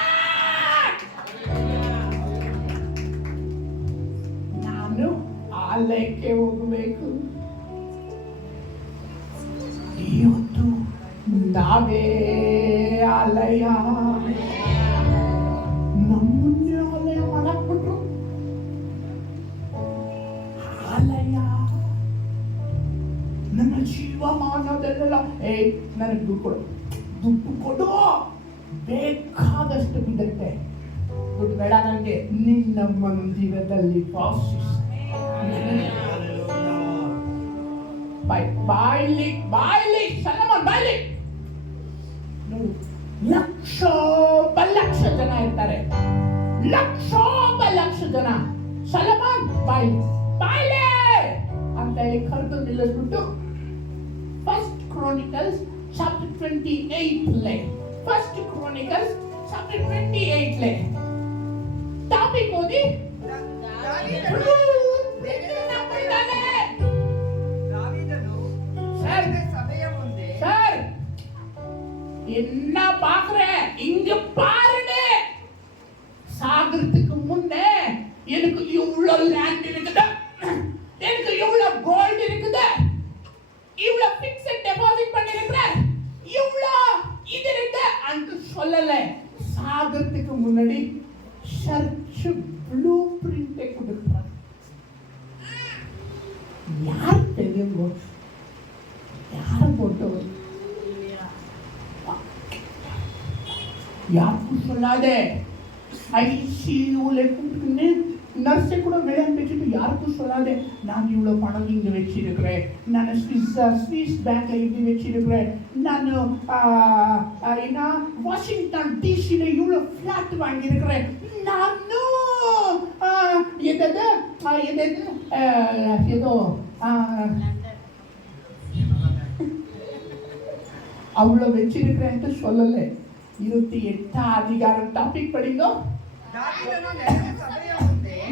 ನಾನು ಆಲಯಕ್ಕೆ ಹೋಗಬೇಕು. ಇವತ್ತು ನಾವೇ ಆಲಯ. ನಮ್ಮನ್ನೇ ಆಲಯ ಮಾಡಕ್ಬಿಟ್ರು. ಆಲಯ ನನ್ನ ಜೀವಮಾನದಲ್ಲೆಲ್ಲ ನನಗೆ ದುಡ್ಡು ಕೊಡು, ಬೇಕಾದಷ್ಟು ಬಿಡುತ್ತೆ. ದುಡ್ಡು ಬೇಡ ನನಗೆ, ನಿನ್ನ ಮಂದಿರದಲ್ಲಿ ವಾಸಿಸ್ತೇನೆ. ಬಾಯ್ಲಿ ಸಲಮನ್ ಬಾಯ್ಲಿ ನೋಡು, ಲಕ್ಷ ಜನ ಇರ್ತಾರೆ, ಲಕ್ಷ ಜನ. ಸಲಮನ್ ಬಾಯ್ಲೆ ಅಂತ ಹೇಳಿ ಕರೆದು ನಿಲ್ಲಿಸ್ಬಿಟ್ಟು first Chronicles chapter 28 first Chronicles chapter 28 topic ಓದಿ. சார் என்ன பாக்குற? இங்க பாருங்க, சாகறதுக்கு முன்னே எனக்கு இவ்வளவு லேண்ட் இருக்குது, எனக்கு இவ்வளவு கோல்டு இருக்குது, இவ்வளவு பிக்ஸட் டெபாசிட் பண்ணிருக்கிறேன், இவ்வளவு இது இருக்கு ಅಂತ சொல்லல. சாகறதுக்கு முன்னாடி சர்ச் ப்ளூ பிரிண்ட் கொடுக்கிறார். யார் தெரியுமோ? யார் போட்டவர்? யாருக்கும் சொல்லாதே. ஐசியூல கூப்பிட்டு நர்ஸை கூட வேலைன்னு வச்சுட்டு யாருக்கும் சொல்லாதே. நான் இவ்வளவு பணம் இங்க வச்சிருக்கிறேன், நான் ஸ்விஸ் பேங்க்ல இது வச்சிருக்கிறேன், நான் என்ன வாஷிங்டன் டிசில இவ்வளவு பிளாட் வாங்கி இருக்கிறேன், நானும் ஏதோ அவ்வளவு வச்சிருக்கிறேன் சொல்லல. 28 அதிகாரம் டாபிக் படிங்க.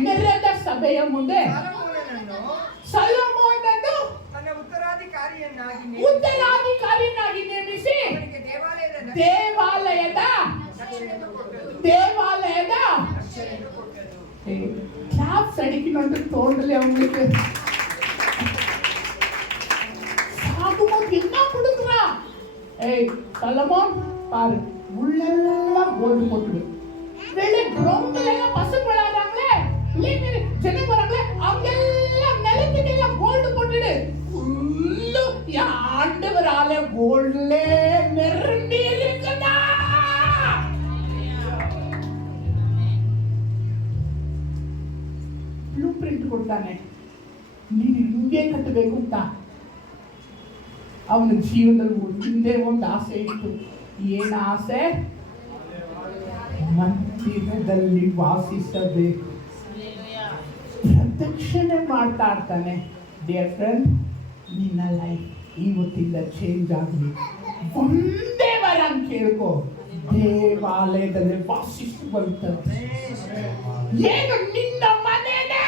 ನೆರೆದ ಸಭೆಯ ಮುಂದೆ ಸೊಲೊಮೋನನನ್ನು ತನ್ನ ಉತ್ತರಾಧಿಕಾರಿಯನ್ನಾಗಿ ನೇಮಿಸಿ ದೇವಾಲಯದ கிளாப்ஸ் அடிக்கணும்னு தோன்றல அவங்களுக்கு. சாகுமோன் என்ன கொடுக்குறா? சலமோன் பாரு, உள்ளெல்லாம் கோல்டு போட்டுடு, வெளியே கிரவுண்ட்ல எல்லாம் பசங்க விளையாடுறாங்களே, ஜனம் வராங்களே, அவங்கெல்லாம் நிலத்துக்கெல்லாம் கோல்டு போட்டுடு. ஆண்டவரால கோல்டுல நிரம்பி இருக்குதா? ಬ್ಲೂ ಪ್ರಿಂಟ್ ಕೊಡ್ತಾನೆ, ನೀನು ಹಿಂಗೆ ಕಟ್ಟಬೇಕು ಅಂತ. ಅವನ ಜೀವನದಲ್ಲಿ ಹಿಂದೆ ಒಂದು ಆಸೆ ಇತ್ತು. ಏನು ಆಸೆ? ಮಂದಿರದಲ್ಲಿ ವಾಸಿಸಬೇಕು. ಪ್ರದಕ್ಷಿಣೆ ಮಾಡ್ತಾ ಇರ್ತಾನೆ. ಡಿಯರ್ ಫ್ರೆಂಡ್, ನಿನ್ನ ಲೈಫ್ ಇವತ್ತಿಂದ ಚೇಂಜ್ ಆಗಲಿ. ಒಂದೇ ವರ ಕೇಳ್ಕೊ, ದೇವಾಲಯದಲ್ಲಿ ವಾಸಿಸುವಂಥದ್ದು. ಏನು ನಿನ್ನ ಮನೆನೇ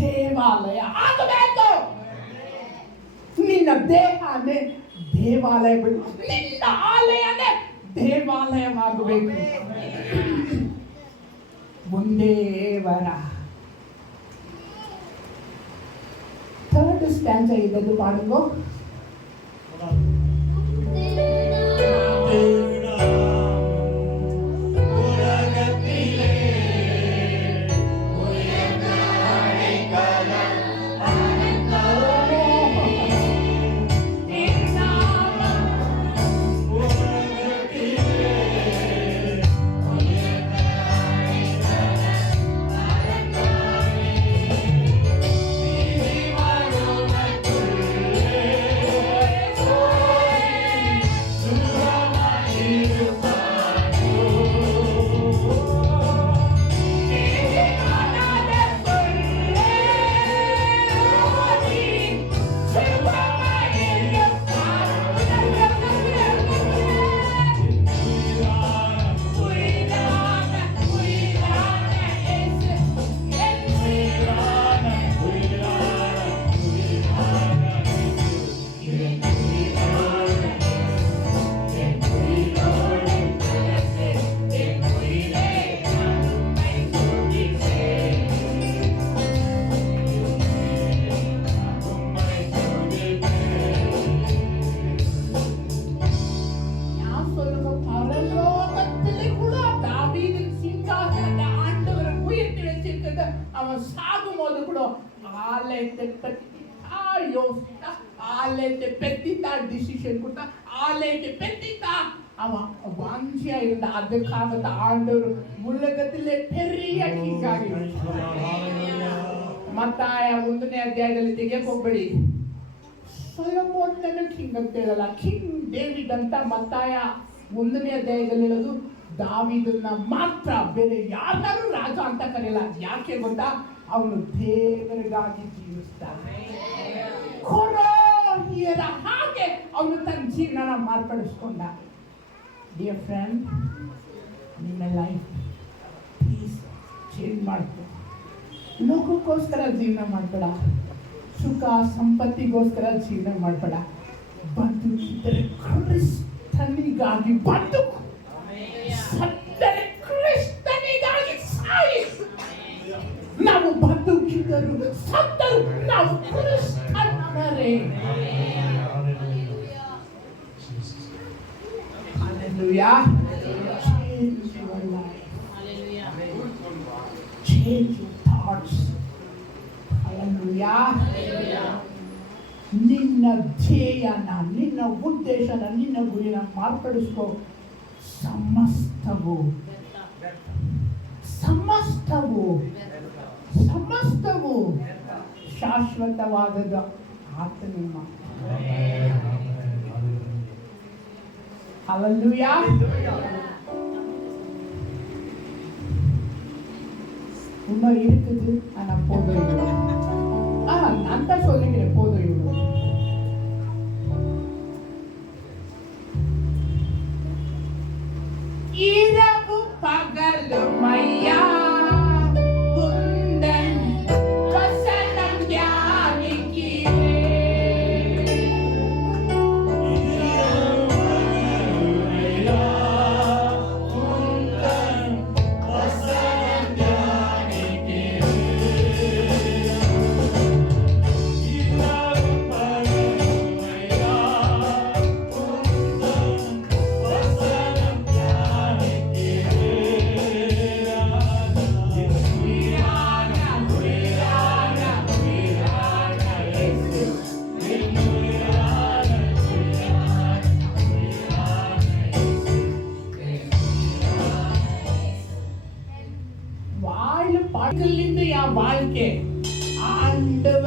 ದೇವಾಲಯ ಆಗಬೇಕು. ನಿನ್ನ ದೇಹನೇ ದೇವಾಲಯ ಬಿಟ್ಟು ನಿನ್ನ ಆಲಯನೇ ದೇವಾಲಯವಾಗಬೇಕು. ಒಂದೇ ವರ. ಥರ್ಡ್ ಸ್ಟ್ಯಾಂಜ ಇದನ್ನು ಪಾಡುಗೋ. அவன் சாகும் போது கூட ஆலயத்தை பத்தி யோசித்தா, ஆலயத்தை பத்தி தான் டிசிஷன் கொடுத்தா, ஆலயத்தை பத்தி தான் அவன் வாஞ்சியா இருந்த. அதுக்காக ஆண்டவர் உலகத்திலே பெரிய கிங்காಗಿ ಮತ್ತಾಯ 1ನೇ ಅಧ್ಯಾಯದಲ್ಲಿ ತೆಗೆಯಕ್ಕೆ ಹೋಗ್ಬೇಡಿ. ಸೊಲೊಮೋನನ ಕಿಂಗ್ ಅಂತ ಹೇಳಲ್ಲ, ಕಿಂಗ್ ಡೇವಿಡ್ ಅಂತ ಮತ್ತಾಯ 1ನೇ ಅಧ್ಯಾಯದಲ್ಲಿ ಹೇಳೋದು. ದಾವೀದನ್ನ ಮಾತ್ರ, ಬೇರೆ ಯಾರು ರಾಜ ಅಂತ ಕರೆಯಲ್ಲ. ಯಾಕೆ ಗೊತ್ತಾ? ಅವನು ದೇವರಿಗಾಗಿ ಜೀವಿಸ್ತಾನೆ. ಕೊರೋಹಿಯರ ಹಾಗೆ ಅವನು ತನ್ನ ಜೀವನ ಮಾರ್ಪಡಿಸ್ಕೊಂಡ. ಡಿಯರ್ ಫ್ರೆಂಡ್, ನಿಮ್ಮ ಲೈಫ್ ಪ್ಲೀಸ್ ಚೇಂಜ್ ಮಾಡ್ಕೊ. ಲೋಕಕ್ಕೋಸ್ಕರ ಜೀವನ ಮಾಡಬೇಡ, ಸುಖ ಸಂಪತ್ತಿಗೋಸ್ಕರ ಜೀವನ ಮಾಡಬೇಡ. ಬದುಕಿದರೆ ಕ್ರಿಸ್ತನಿಗಾಗಿ ಬದುಕು, ಸತ್ತರೆ ಕ್ರಿಸ್ತನಿಗಾಗಿ ಸಾಯಿ. ನಾವು ಬದುಕಿದರು ಸತ್ತರು ನಾವು ಕ್ರಿಸ್ತನವರೇ. Hallelujah. Change your life. Change your thoughts. Hallelujah. ನಿನ್ನ ಧ್ಯೇಯನ, ನಿನ್ನ ಉದ್ದೇಶನ, ನಿನ್ನ ಗುರಿನ ಮಾರ್ಪಡಿಸ್ಕೋ. ಸಮಸ್ತವು ಸಮಸ್ತವು ಸಮಸ್ತವು ಶಾಶ್ವತವಾದದ್ದು ಆತನೇ ಮಾತ್ರ. Hallelujah. இன்னும் இருக்குது, ஆனா போதும் இவ்வளோ. நான் தான் சொல்லிக்கிறேன், போதும் இவ்வளோ. இரவு பகலும் ஐயா உந்தன் வசனம் தியானிக்கிறேன். வாழ்க்கை ஆண்டவர்